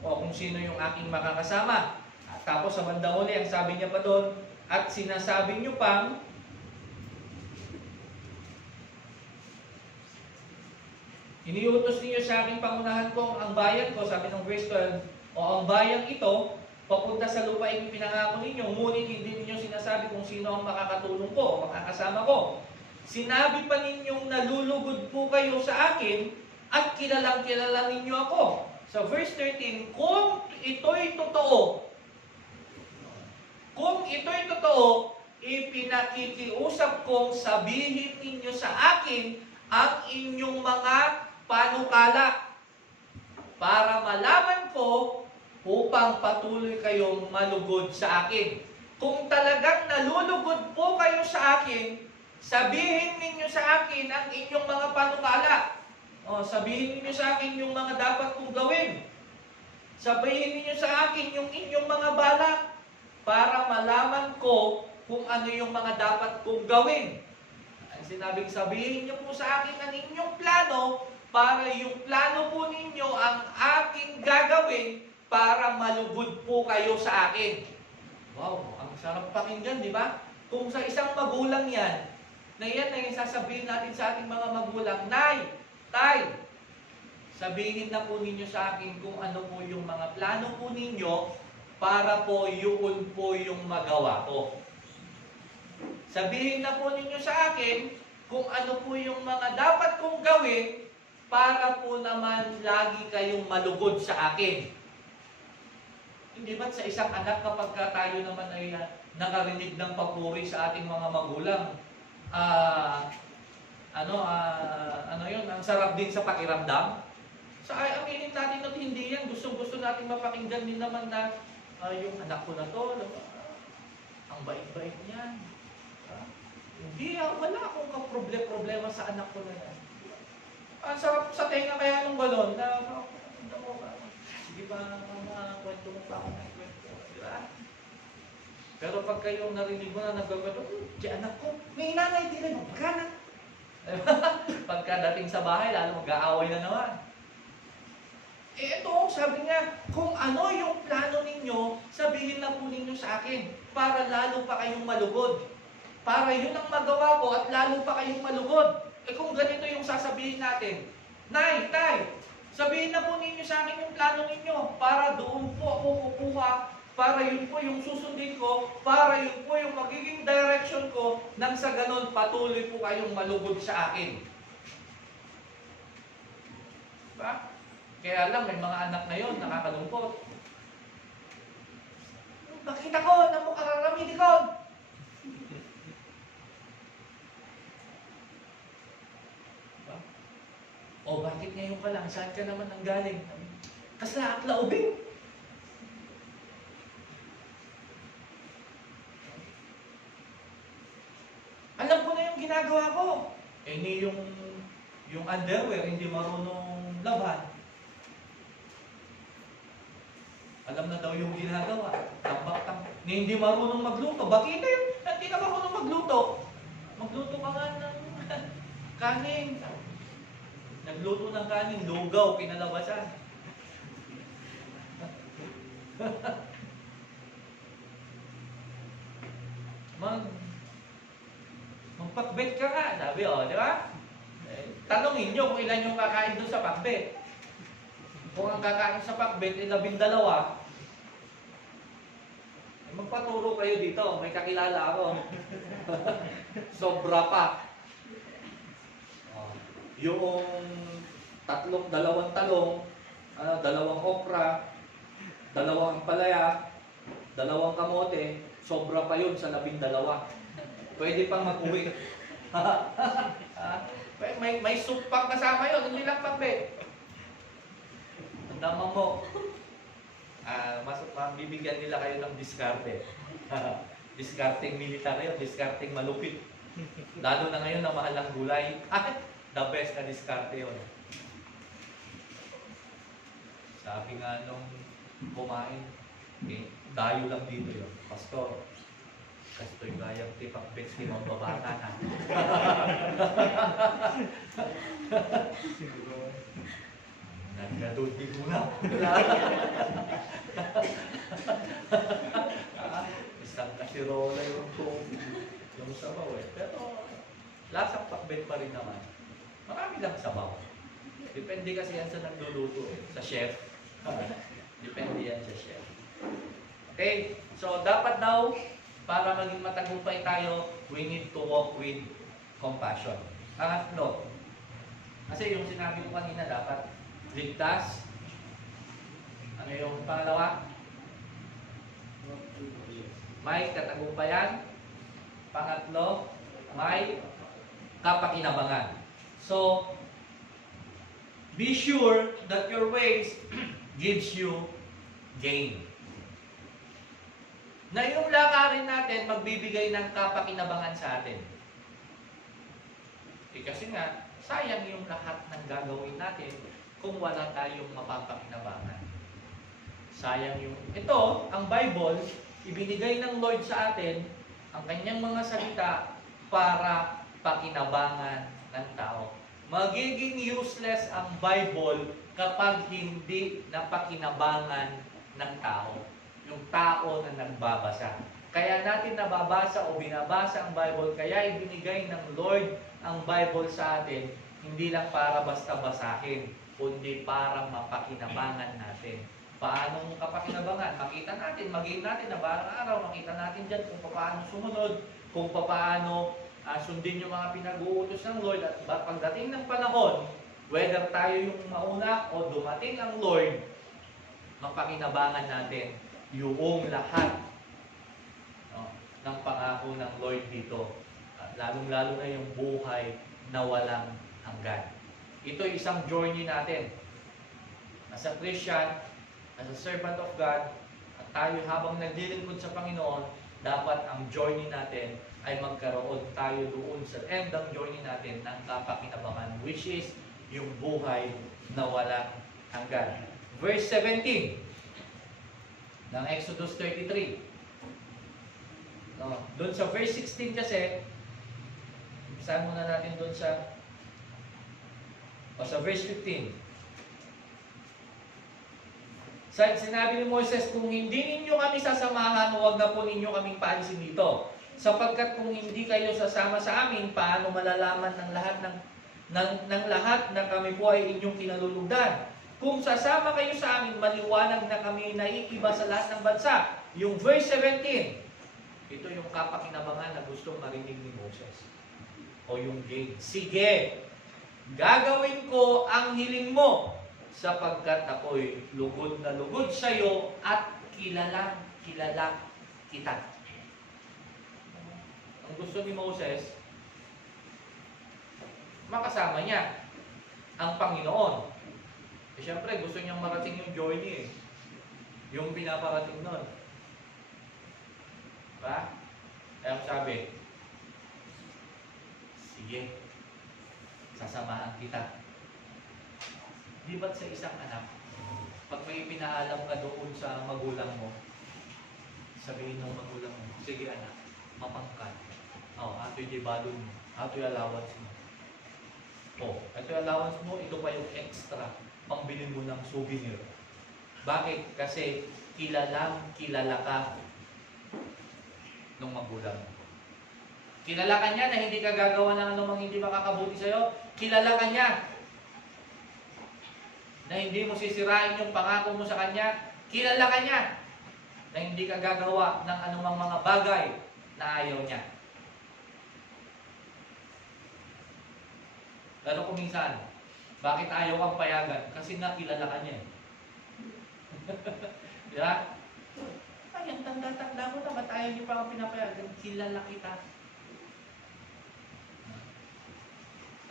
o kung sino yung aking makakasama. At tapos sa bandang huli, ang sabi niya pa doon, at sinasabi niyo pang, iniutos niyo sa aking pangunahan ko ang bayan ko, sabi ng verse 12, o ang bayang ito, papunta sa lupa yung pinangako ninyo, ngunit hindi niyo sinasabi kung sino ang makakatulong ko, makakasama ko. Sinabi pa ninyong nalulugod po kayo sa akin at kilalang kilala ninyo ako. Sa verse 13, kung ito'y totoo, ipinakikiusap kong sabihin ninyo sa akin ang inyong mga panukala para malaman ko upang patuloy kayong malugod sa akin. Kung talagang nalulugod po kayo sa akin, sabihin ninyo sa akin ang inyong mga panukala. Sabihin ninyo sa akin yung mga dapat kong gawin. Sabihin ninyo sa akin yung inyong mga balak para malaman ko kung ano yung mga dapat kong gawin. Ang sinabing sabihin niyo po sa akin ang inyong plano para yung plano po ninyo ang aking gagawin para malugod po kayo sa akin. Wow, ang sarap pakinggan, di ba? Kung sa isang magulang yan na yung sasabihin natin sa ating mga magulang, Nay, Tay, sabihin na po ninyo sa akin kung ano po yung mga plano po ninyo para po yun po yung magawa ko. Sabihin na po ninyo sa akin kung ano po yung mga dapat kong gawin para po naman lagi kayong malugod sa akin. Hindi ba't sa isang anak kapag tayo naman ay nakarinig ng papuri sa ating mga magulang, yun, ang sarap din sa pakiramdam? Aminin natin at hindi yan. Gusto natin mapakinggan din naman na yung anak ko na to, ang bait-bait niyan. Hindi, wala akong problema sa anak ko na yan. Ang sarap sa tenga kaya nung balon na, sige ba, kwento mo pa ako ng kwento. Diba? Pero pag kayong narinig mo na nagkwento, si anak ko, may nanay, di rin magkana. Pagkadating sa bahay, lalo mag-aaway na naman. Ito, sabi nga, kung ano yung plano ninyo, sabihin na po ninyo sa akin para lalo pa kayong malugod. Para yun ang magawa ko at lalo pa kayong malugod. Kung ganito yung sasabihin natin, Nay, Tay, sabihin na po ninyo sa akin yung plano ninyo para doon po ako kukuha, para yun po yung susundin ko, para yun po yung magiging direction ko, nang sa ganon patuloy po kayong malugod sa akin. Diba? Kaya lang, may mga anak na yun, nakakalungkot. Bakit ako? Namukararami ko. Diba? O bakit ngayon ka lang? Saan ka naman ang galing? Kasla at laubing. Alam ko na yung ginagawa ko. Ni yung underwear, hindi marunong laban. Alam na daw yung ginagawa. Tambak-tambak. Hindi marunong magluto. Bakit yun? Hindi ka marunong magluto. Magluto ka nga ng kanin. Nagluto ng kanin, lugaw, kinalabasan. Magpakbet ka nga. Sabi, di ba? Tanungin nyo kung ilan yung kakain doon sa pakbet. Kung ang kakain sa pakbet ay 12, magpaturo kayo dito. May kakilala ako. Sobra pa. Yung dalawang talong, 2 okra, 2 ampalaya, 2 kamote, sobra pa yun sa 12. Pwede pang mag-uwi. may soup pang kasama yun, hindi lang pakbet. Tandaan mo, bibigyan nila kayo ng diskarte. Diskarting militar yun, diskarting malupit. Lalo na ngayon na mahal ang gulay. The best na diskarte yun. Sabi nga nung kumain, dayo lang dito yun. Pastor, kasto'y gayang tipakbet si mambabata na. Nagkadudi ko na. Isang kasirola yung sabaw eh. Pero lasang pakbet pa rin naman. Marami lang sabaw. Depende kasi yan sa nagluluto eh. Sa chef. Depende yan sa chef. Okay? So dapat daw, para maging matagumpay tayo, we need to walk with compassion. Pangatlo, kasi yung sinabi ko kanina dapat ligtas. Ano yung pangalawa? May katagumpayan. Pangatlo, may kapakinabangan. So, be sure that your ways gives you gain. Na yung lakarin natin magbibigay ng kapakinabangan sa atin. Kasi nga, sayang yung lahat ng gagawin natin kung wala tayong mapapakinabangan. Sayang yung... Ito, ang Bible, ibinigay ng Lord sa atin ang kanyang mga salita para pakinabangan ng tao. Magiging useless ang Bible kapag hindi napakinabangan ng tao. Yung tao na nagbabasa. Kaya natin nababasa o binabasa ang Bible, kaya ibinigay ng Lord ang Bible sa atin, hindi lang para basta basahin, kundi para mapakinabangan natin. Paano kapakinabangan? Makita natin, maging natin na araw-araw, makita natin dyan kung paano sumunod, kung paano sundin yung mga pinag-uutos ng Lord. At pagdating ng panahon, whether tayo yung mauna o dumating ang Lord, mapakinabangan natin yung lahat ng pangako ng Lord dito. Lalong-lalo na yung buhay na walang hanggan. Ito isang journey natin. As a Christian, as a servant of God, at tayo habang naglilingkod sa Panginoon, dapat ang journey natin ay magkaroon tayo doon sa end ng journey natin ng kapakinabangan, which is yung buhay na walang hanggan. Verse 17 ng Exodus 33. Doon sa verse 16 kasi, umpisahan muna natin doon sa verse 15. Sinabi ni Moises, kung hindi ninyo kami sasamahan, huwag na po ninyo kaming paalisin dito. Sapagkat kung hindi kayo sasama sa amin, paano malalaman ng lahat na kami po ay inyong kinalulugdan? Kung sasama kayo sa amin, maliwanag na kami naiiba sa lahat ng bansa. Yung verse 17, ito yung kapakinabangan na gustong marinig ni Moses. O yung gain. Sige, gagawin ko ang hiling mo, sapagkat ako'y lugod na lugod sa iyo at kilala kita. Ang gusto ni Moses, makasama niya ang Panginoon. Siyempre, gusto niyang marating yung journey yung pinaparating nun. Diba? Kaya sabi, sige, sasamahan kita. Di ba't sa isang anak, pag may pinaalam ka doon sa magulang mo, sabihin ng magulang mo, sige anak, mamangkan. Ato yung balon mo, ato yung allowance mo. Ito yung allowance mo, ito pa yung extra, pambili mo ng souvenir. Bakit? Kasi kilala ka ng magulang mo. Kilala ka niya na hindi ka gagawa ng anumang hindi makakabuti sa'yo. Kilala ka niya na hindi mo sisirain yung pangako mo sa kanya. Kilala ka niya na hindi ka gagawa ng anumang mga bagay na ayaw niya. Lalo kung minsan, bakit ayaw kang payagan? Kasi nga kilala ka niya. Diba? Ay, ang tanda-tanda mo na, ba't ayaw niyo pa akong pinapayagan? Kilala kita.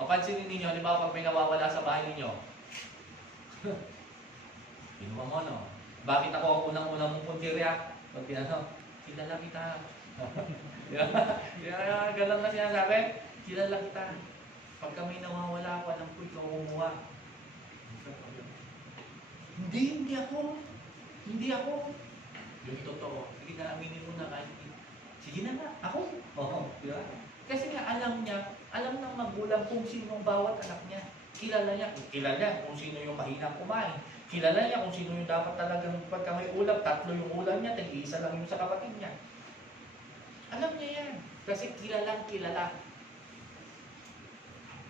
Papansinin ninyo, di ba pag may nawawala sa bahay ninyo? Kinuha mo, no? Bakit ako ang unang-unang mong puntirya? Pag kilala kita. Galang na sinasabi, kilala kita. Pag kami nawawala, alam ko ikaw kumuha. Hindi ako. Hindi ako. Yung totoo. Sige na, aminin mo na kahit. Sige na nga, ako. Diba? Kasi nga alam niya, alam ng magulang kung sino ang bawat anak niya. Kilala niya kung sino yung mahinang kumain. Kilala niya kung sino yung dapat talagang pagka may ulam, 3 yung ulam niya, tig-isa lang yung sa kapatid niya. Alam niya yan. Kasi kilala.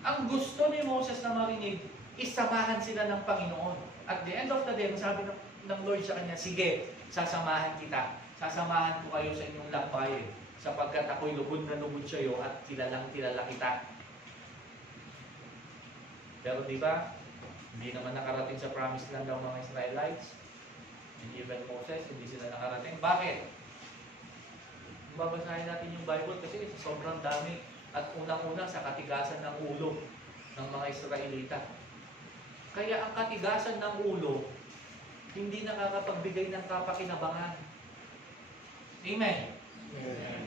Ang gusto ni Moses na marinig, isamahan sila ng Panginoon. At the end of the day, sabi ng Lord sa kanya, sige, sasamahan kita. Sasamahan ko kayo sa inyong lakbayin. sapagkat ako'y lubod na lubod sa iyo at kilalang kilala kita. Pero di ba, hindi naman nakarating sa promised land ang mga Israelites. And even Moses, hindi sila nakarating. Bakit? Babasahin natin yung Bible kasi sobrang dami at unang-una sa katigasan ng ulo ng mga Israelita. Kaya ang katigasan ng ulo, hindi nakakapagbigay ng kapakinabangan. Amen? Amen.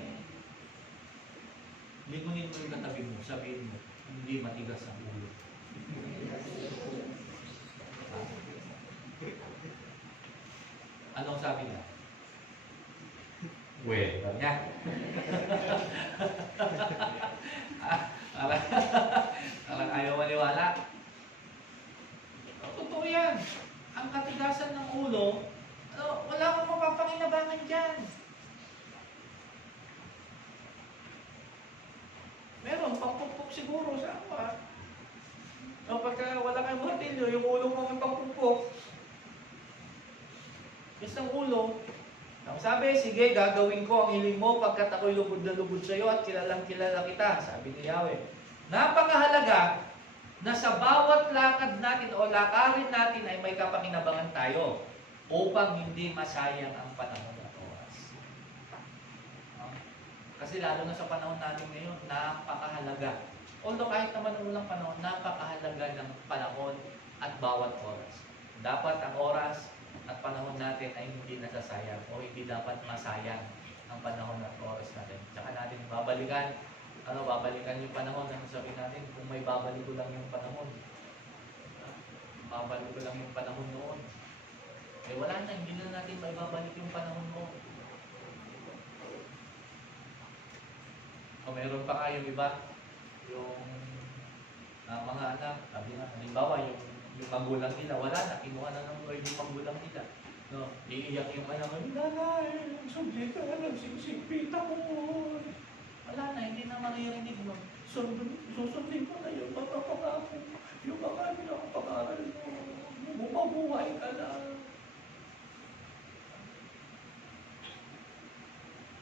Lingunin mo yung katabi mo, sabihin mo, hindi matigas ang ulo. Anong sabi niya? Well, niya. Parang ayaw maniwala. Totoo yan. Ang katigasan ng ulo, wala kang mapapakinabangan dyan. Meron, pangpupok siguro sa awa. Pagka wala kang martilyo, yung ulo mo ang pangpupok. Isang ulo. Ang sabi, sige, gagawin ko ang hiling mo pagkat ako'y lubod na lubod sa iyo at kilalang kilala kita, sabi ni Yahweh. Napakahalaga na sa bawat lakad natin o lakarin natin ay may kapakinabangan tayo upang hindi masayang ang panahon at oras. Kasi lalo na sa panahon natin ngayon, napakahalaga. Although kahit naman ulang panahon, napakahalaga ng panahon at bawat oras. Dapat ang oras at panahon natin ay hindi nasasayang o hindi dapat masayang ang panahon at oras natin. Tsaka natin babalikan yung panahon na sabihin natin, kung may babalik ko lang yung panahon. Babalik ko lang yung panahon noon. Eh wala na, hindi na natin may babalik yung panahon noon. O meron pa nga yung iba, yung mga anak, sabi nga, halimbawa yung magulang nila, wala na, kinuha na ng Lord yung magulang nila. No, iiyak yung anak, nanay, sundin ka, nagsingsipita mo. Wala na, hindi na maririnig mo. Susundin ko na yung mga pangako, yung mga pag-aaral mo, bumabuhay ka na.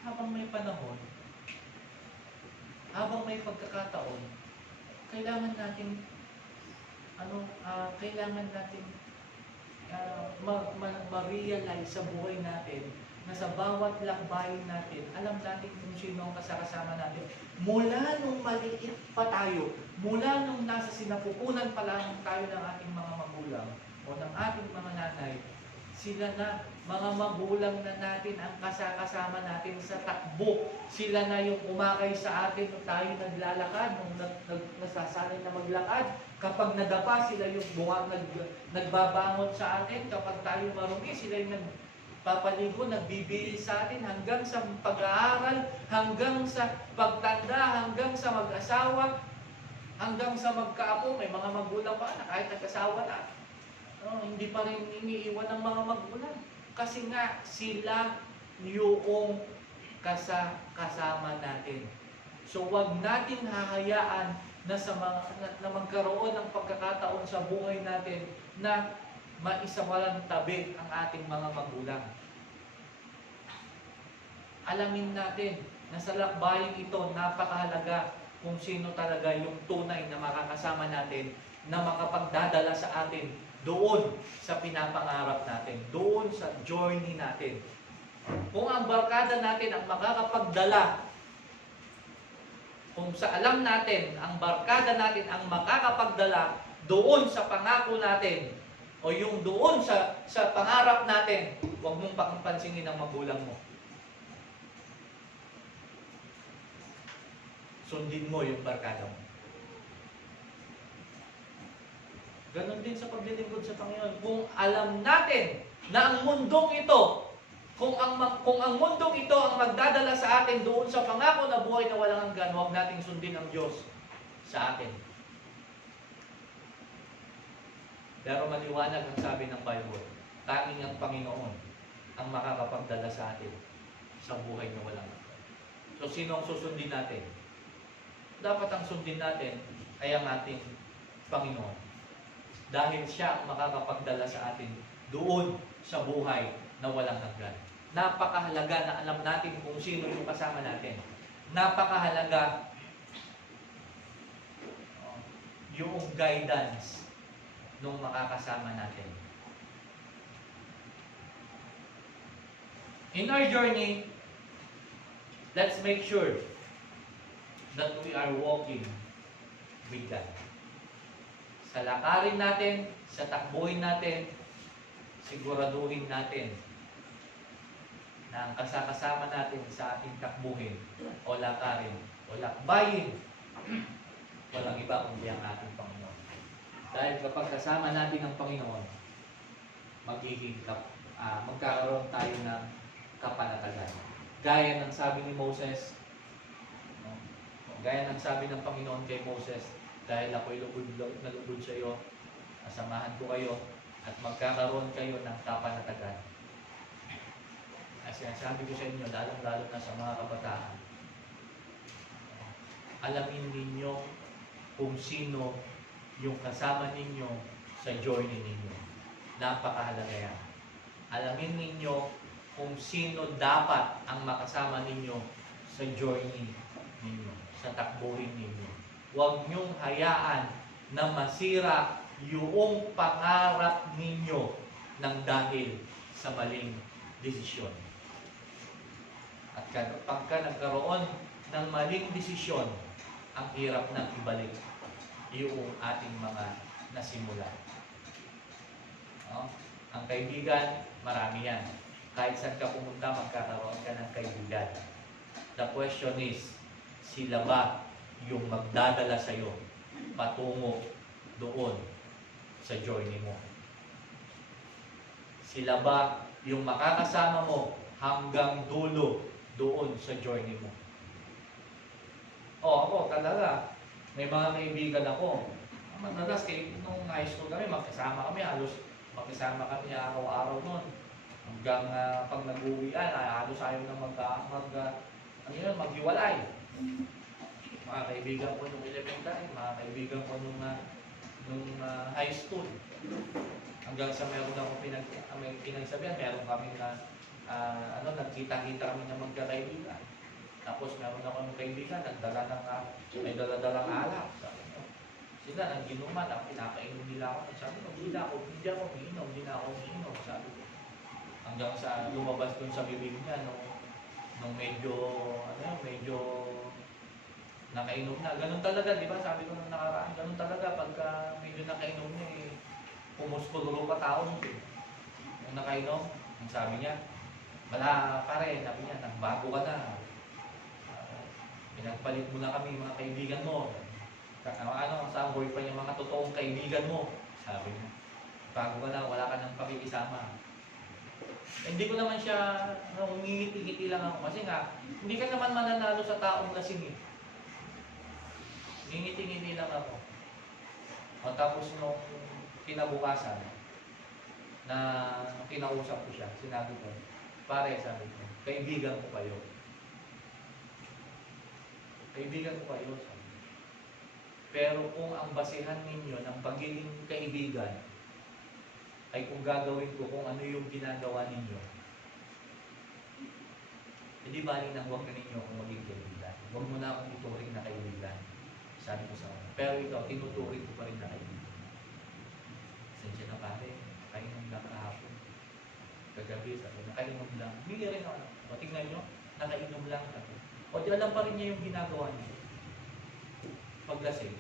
Habang may panahon, habang may pagkakataon, kailangan natin ma-realize sa buhay natin na sa bawat lakbayin natin, alam natin kung sino ang kasama natin. Mula nung maliit pa tayo, mula nung nasa sinapupunan pa lang tayo ng ating mga magulang o ng ating mga nanay, sila na, mga magulang na natin ang kasama natin sa takbo. Sila na yung umakay sa atin nung tayo naglalakad, nung nasasanay na maglakad. Kapag nadapa, sila yung nagbabangon sa atin. Kapag tayo marumi, sila yung nagpapaligo, nagbibihis sa atin hanggang sa pag-aaral, hanggang sa pagtanda, hanggang sa mag-asawa, hanggang sa magkaapo. May mga magulang pa na kahit nag-asawa na. Hindi pa rin iniiwan ng mga magulang. Kasi nga, sila yung kasama natin. So, wag natin hahayaan na magkaroon ng pagkakataon sa buhay natin na maisawalang tabi ang ating mga magulang. Alamin natin na sa lakbayang ito, napakahalaga kung sino talaga yung tunay na makakasama natin na makapagdadala sa atin doon sa pinapangarap natin, doon sa journey natin. Kung ang barkada natin ang makakapagdala, kung sa alam natin, ang barkada natin ang makakapagdala doon sa pangako natin, o yung doon sa pangarap natin, huwag mong pakipansinin ang magulang mo. Sundin mo yung barkada mo. Ganon din sa paglilingkod sa Panginoon. Kung alam natin na ang mundong ito, kung ang mundong ito ang magdadala sa atin doon sa pangako na buhay na walang hanggan, huwag nating sundin ang Diyos sa atin. Pero maliwanag ang sabi ng Bible, tanging ang Panginoon ang makakapagdala sa atin sa buhay na walang hanggan. So, sino ang susundin natin? Dapat ang sundin natin ay ang ating Panginoon. Dahil siya ang makakapagdala sa atin doon sa buhay na walang hanggan. Napakahalaga na alam natin kung sino yung kasama natin. Napakahalaga yung guidance nung makakasama natin. In our journey, let's make sure that we are walking with God. Sa lakarin natin, sa takbuhin natin, siguraduhin natin na ang kasama natin sa ating takbuhin o lakarin o lakbayin, walang iba kundi ang ating Panginoon. Dahil kapag kasama natin ang Panginoon, magkakaroon tayo ng kapanatagan. Gaya ng sabi ni Moses, no? Gaya ng sabi ng Panginoon kay Moses, dahil ako'y nalugod sa iyo, asamahan ko kayo at magkakaroon kayo ng kapanatagan. Kasi sabi ko sa inyo, lalong-lalo na sa mga kabataan, alamin ninyo kung sino yung kasama ninyo sa journey ninyo. Napakahalaga yan. Alamin ninyo kung sino dapat ang makasama ninyo sa journey ninyo, sa takbuhin ninyo. Huwag niyong hayaan na masira yung pangarap ninyo ng dahil sa maling desisyon. At pagka nagkaroon ng maling desisyon, ang hirap na ibalik yung ating mga nasimula. No? Ang kaibigan, marami yan. Kahit saan ka pumunta, magkakaroon ka ng kaibigan. The question is, sila ba yung magdadala sa'yo patungo doon sa journey mo? Sila ba yung makakasama mo hanggang dulo doon sa journey mo? Ako talaga. May mga kaibigan ako. Madalas, nung high school kami, magkasama kami. Halos magkasama kami araw-araw noon. Hanggang pag nag-uwian, halos ayaw na maghiwalay. Mga kaibigan ko nung elementary, mga kaibigan ko nung high school. Hanggang sa meron ako pinagsabihan, meron kami nagkita-kita kami ng magkakaibigan. Tapos meron ako ng kaibigan, may dala-dalang alak. Sabi ko, sila nang ginuman, ang pinapainom nila ako. Sabi ko, hindi na ako umiinom. Sabi ko, hanggang sa lumabas dun sa bibig niya, nung medyo nakainom na. Ganun talaga, di ba? Sabi ko nung nakaraan, ganun talaga, pagka medyo nakainom niya, pumuspuluro pa tao nun. Nung nakainom, ang sabi niya, wala pare, sabi niya, nagbago ka na. Pinagpalit mo na kami, mga kaibigan mo. Sa boyfriend yung mga totoong kaibigan mo. Sabi niya, bago ka na, wala ka nang pakikisama. Hindi ko naman siya, ngingiti-ngiti lang ako. Kasi nga, hindi ka naman mananalo sa taong lasing eh. Ngingiti-ngiti lang ako. Tapos nung kinabukasan, na kinausap ko siya, sinabi ko, pare, sabi ko, kaibigan ko kayo. Kaibigan ko kayo, sabi ko. Pero kung ang basehan ninyo ng pagiging kaibigan ay kung gagawin ko kung ano yung ginagawa ninyo, hindi bali na huwag na ninyo akong maging kaibigan. Huwag mo na akong ituring na kaibigan. Sabi ko sa kanya. Pero ikaw, tinuturing ko pa rin na kaibigan. Sensya na pare, nakainom lang kahapon. Kagabi, sabi, nakainom lang. Hindi rin ako. O tingnan nyo, nakainom lang. Sabi. O di alam pa rin niya yung ginagawa niya. Paglasing.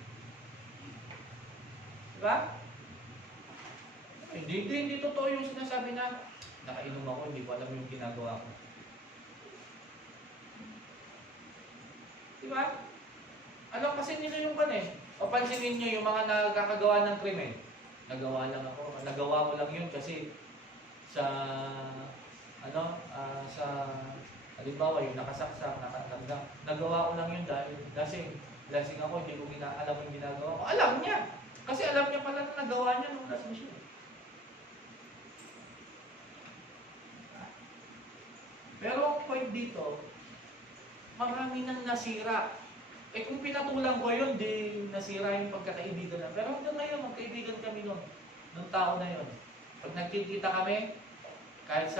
Diba? Hindi totoo yung sinasabi na nakainom ako, hindi ko alam yung ginagawa ko. Diba? Alam kasi nila yung O pansinin nyo yung mga nagkakagawa ng krimen. Nagawa ko lang yun kasi sa halimbawa yung nakasaksak, nagawa ko lang yun dahil lasing ako, hindi ko alam yung ginagawa ko. Alam niya! Kasi alam niya pala na nagawa niya nung lasing siya. Pero ang point dito, marami nang nasira. Kung pinatulang ko yun, di nasira yung pagkakaibigan na. Pero hanggang ngayon, magkaibigan kami nung tao na yun. Pag nagkikita kami, kahit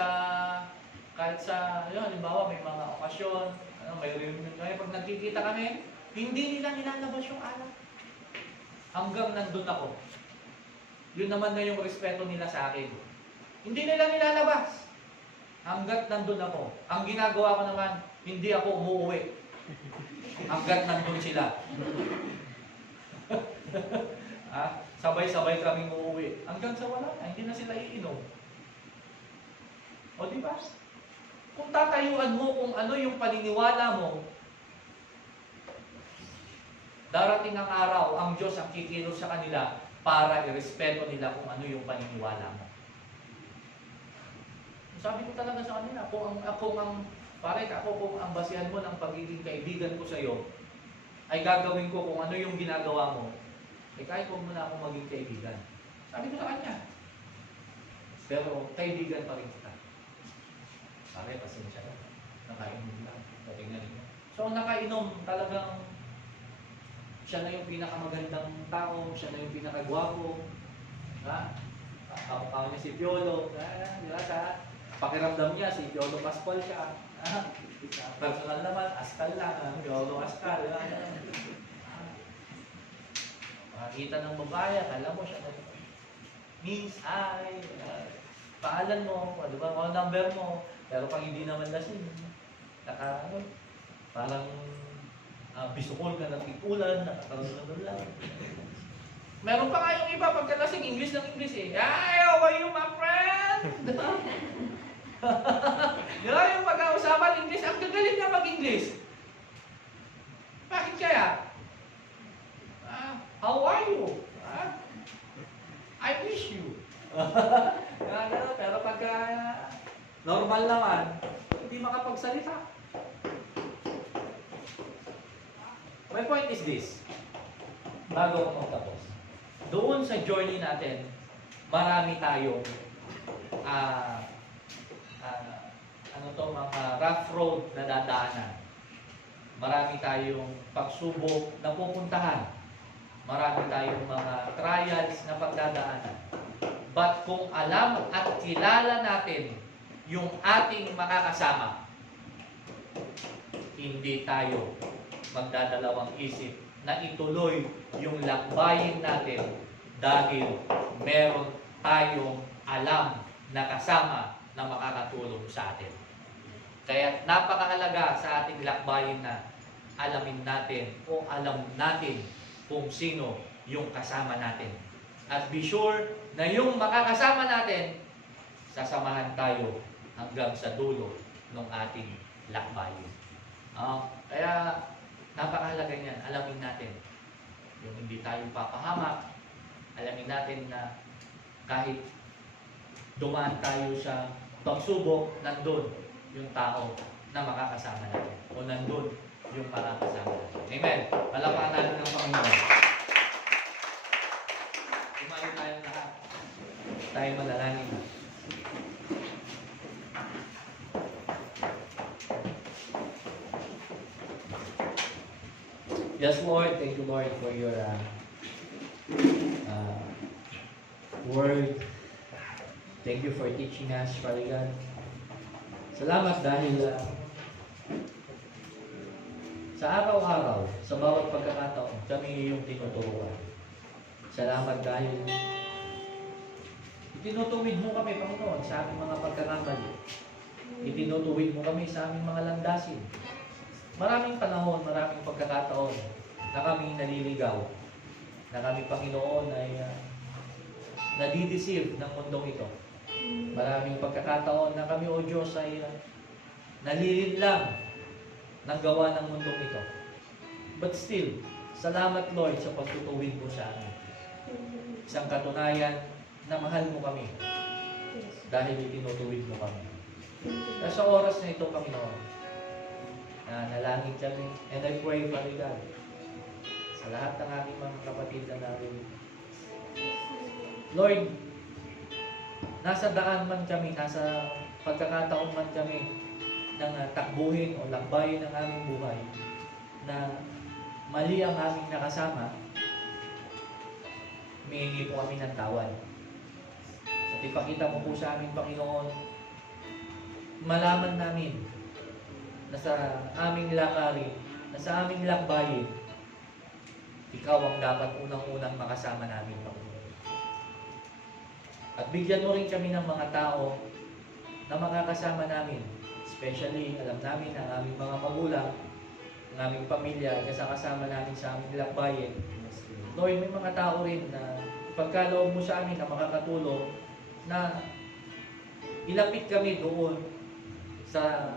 Kahit sa, yun, halimbawa may mga okasyon, may reunion kami, pag nagkikita kami, hindi nila nilalabas yung alak. Hanggang nandun ako. Yun naman na yung respeto nila sa akin. Hindi nila nilalabas. Hanggat nandun ako. Ang ginagawa ko naman, hindi ako umuwi. Hanggat nandun sila. Sabay-sabay kaming uuwi. Hanggang sa wala na, hindi na sila iinom. O di ba? Kung tatayuan mo kung ano yung paniniwala mo, darating ang araw, ang Diyos ang kikilos sa kanila para irespeto nila kung ano yung paniniwala mo. Sabi ko talaga sa kanila, kung ang basihan mo ng pagiging kaibigan ko sa iyo, ay gagawin ko kung ano yung ginagawa mo, kahit huwag mo na akong maging kaibigan. Sabi ko sa kanya. Pero kaibigan pa rin kita. Pare, pasensya na. Nakainom lang. Patingnan mo. So, ang nakainom, talagang siya na yung pinakamagandang tao, siya na yung pinakagwapo. Kamukha niya si Piolo. Sa pakiramdam niya, si Piolo Pascual siya. Personal naman, Askal lang. Piolo Askal. Makakita ng babae, alam mo siya na Miss, hi, paalan mo, di ba, call number mo, pero pag hindi naman lasing, parang bisukol ka ng tikulan, nakakaroon na doon lang. Meron pa nga yung iba, pagkalasing, English ng English eh. Hi, how are you, my friend? Di ba yung pag-uusapan English, ang gagaling na mag-English. Bakit kaya? How are you? I miss you. Pero pagka normal naman, hindi makapagsalita. My point is this. Bago ako magtapos. Doon sa journey natin, marami tayong mga rough road na dadaanan. Marami tayong pagsubok na pupuntahan. Marami tayong mga trials na pagdadaanan. But kung alam at kilala natin yung ating makakasama, hindi tayo magdadalawang isip na ituloy yung lakbayin natin dahil meron tayong alam na kasama na makakatulong sa atin. Kaya napakahalaga sa ating lakbayin na alamin natin o alam natin kung sino yung kasama natin. At be sure na yung makakasama natin, sasamahan tayo hanggang sa dulo ng ating lakbayin. Kaya napakahalaga niyan, alamin natin. Yung hindi tayo papahamak, alamin natin na kahit dumaan tayo sa pagsubok, nandun yung tao na makakasama natin. O nandun yung makakasama natin. Amen. Palapakan natin ng Panginoon. Tumayo tayong lahat. Tayo manalangin na. Yes, Lord. Thank you, Lord, for your word. Thank you for teaching us, Father God. Salamat dahil sa araw-araw, sa bawat pagkakataon, kami yung tinuturuan. Salamat dahil itinutuwid mo kami, Panginoon, sa aming mga pagkakamali. Itinutuwid mo kami sa aming mga landasin. Maraming panahon, maraming pagkakataon na kami naliligaw, na kami, Panginoon, ay nadideceive ng mundong ito. Maraming pagkakataon na kami, O Diyos, ay nalilinlang ng gawa ng mundong ito. But still, salamat, Lord, sa pagtutuwid mo sa amin. Isang katunayan na mahal mo kami dahil itinutuwid mo kami. Kaya sa oras na ito, Panginoon, nalangin kami, and I pray, Father God, sa lahat ng aming mga kapatid na namin. Lord, nasa daan man kami, nasa pagkakataon man kami ng takbuhin o lakbayin ng aming buhay na mali ang aming nakasama, humihingi po kami ng tawad. At ipakita mo po sa amin, Panginoon, malaman namin na sa aming lakarin, na sa aming lakbayin, ikaw ang dapat unang-unang makasama namin, Panginoon. At bigyan mo rin kami ng mga tao na makakasama namin. Especially, alam namin ang aming mga magulang, ang aming pamilya, ay kasama namin sa aming lakbayin. Lord, may mga tao rin na pagkaloob mo sa amin na makakatulong na ilapit kami doon sa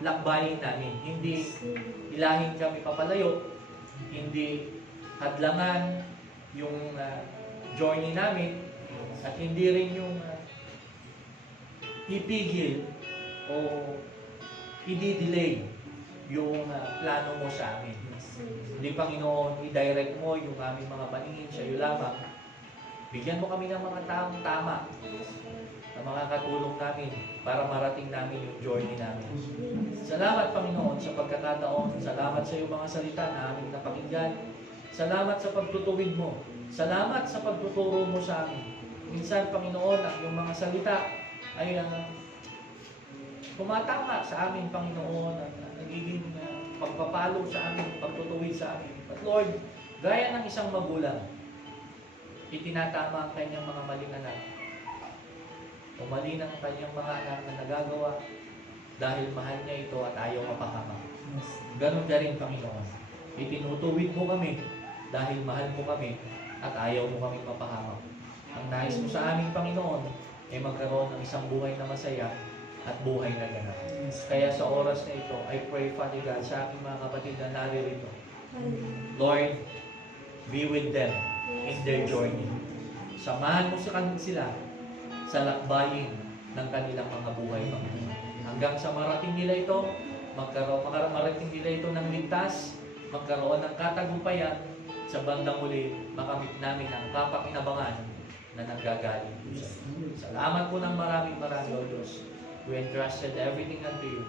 lakbayin namin. Hindi ilahin kami papalayo, hindi hadlangan yung journey namin, at hindi rin yung ipigil o i-delay yung plano mo sa amin. Hindi, Panginoon, i-direct mo yung aming mga paningin sa iyo lamang. Bigyan mo kami ng mga taong tama na makakatulong namin para marating namin yung journey namin. Salamat, Panginoon, sa pagkakataon. Salamat sa iyong mga salita na aming napakinggan. Salamat sa pagtutuwid mo. Salamat sa pagtuturo mo sa amin. Minsan, Panginoon, ang iyong mga salita ay tumatama sa amin, Panginoon, at nagiging pagpapalo sa amin, pagtutuwid sa amin. But Lord, gaya ng isang magulang, itinatama ang kanyang mga maling anak. O mali ng kanyang mga anak na nagagawa dahil mahal niya ito at ayaw mapahamak. Ganon ka rin, Panginoon. Itinutuwid mo kami dahil mahal mo kami at ayaw mo kami mapahamak. Ang nais mo sa aming Panginoon ay magkaroon ng isang buhay na masaya at buhay na ganap. Kaya sa oras na ito, I pray, Father God, sa aking mga kapatid na naririto. Lord, be with them in their journey. Samahan mo sila sa lakbayin ng kanilang mga buhay, Panginoon. Hanggang sa marating nila ito, marating nila ito ng ligtas, magkaroon ng katagumpayan, sa bandang uli, makamit namin ang kapakinabangan na nanggagaling sa iyo. Salamat po ng maraming O Diyos. We entrusted everything unto you.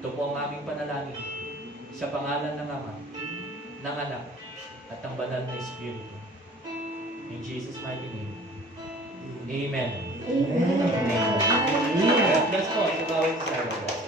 Ito po ang aming panalangin sa pangalan ng Ama, ng Anak, at ng Banal na Espiritu. In Jesus' mighty name. Amen. Amen. Amen. God bless po. Sa bawat isa.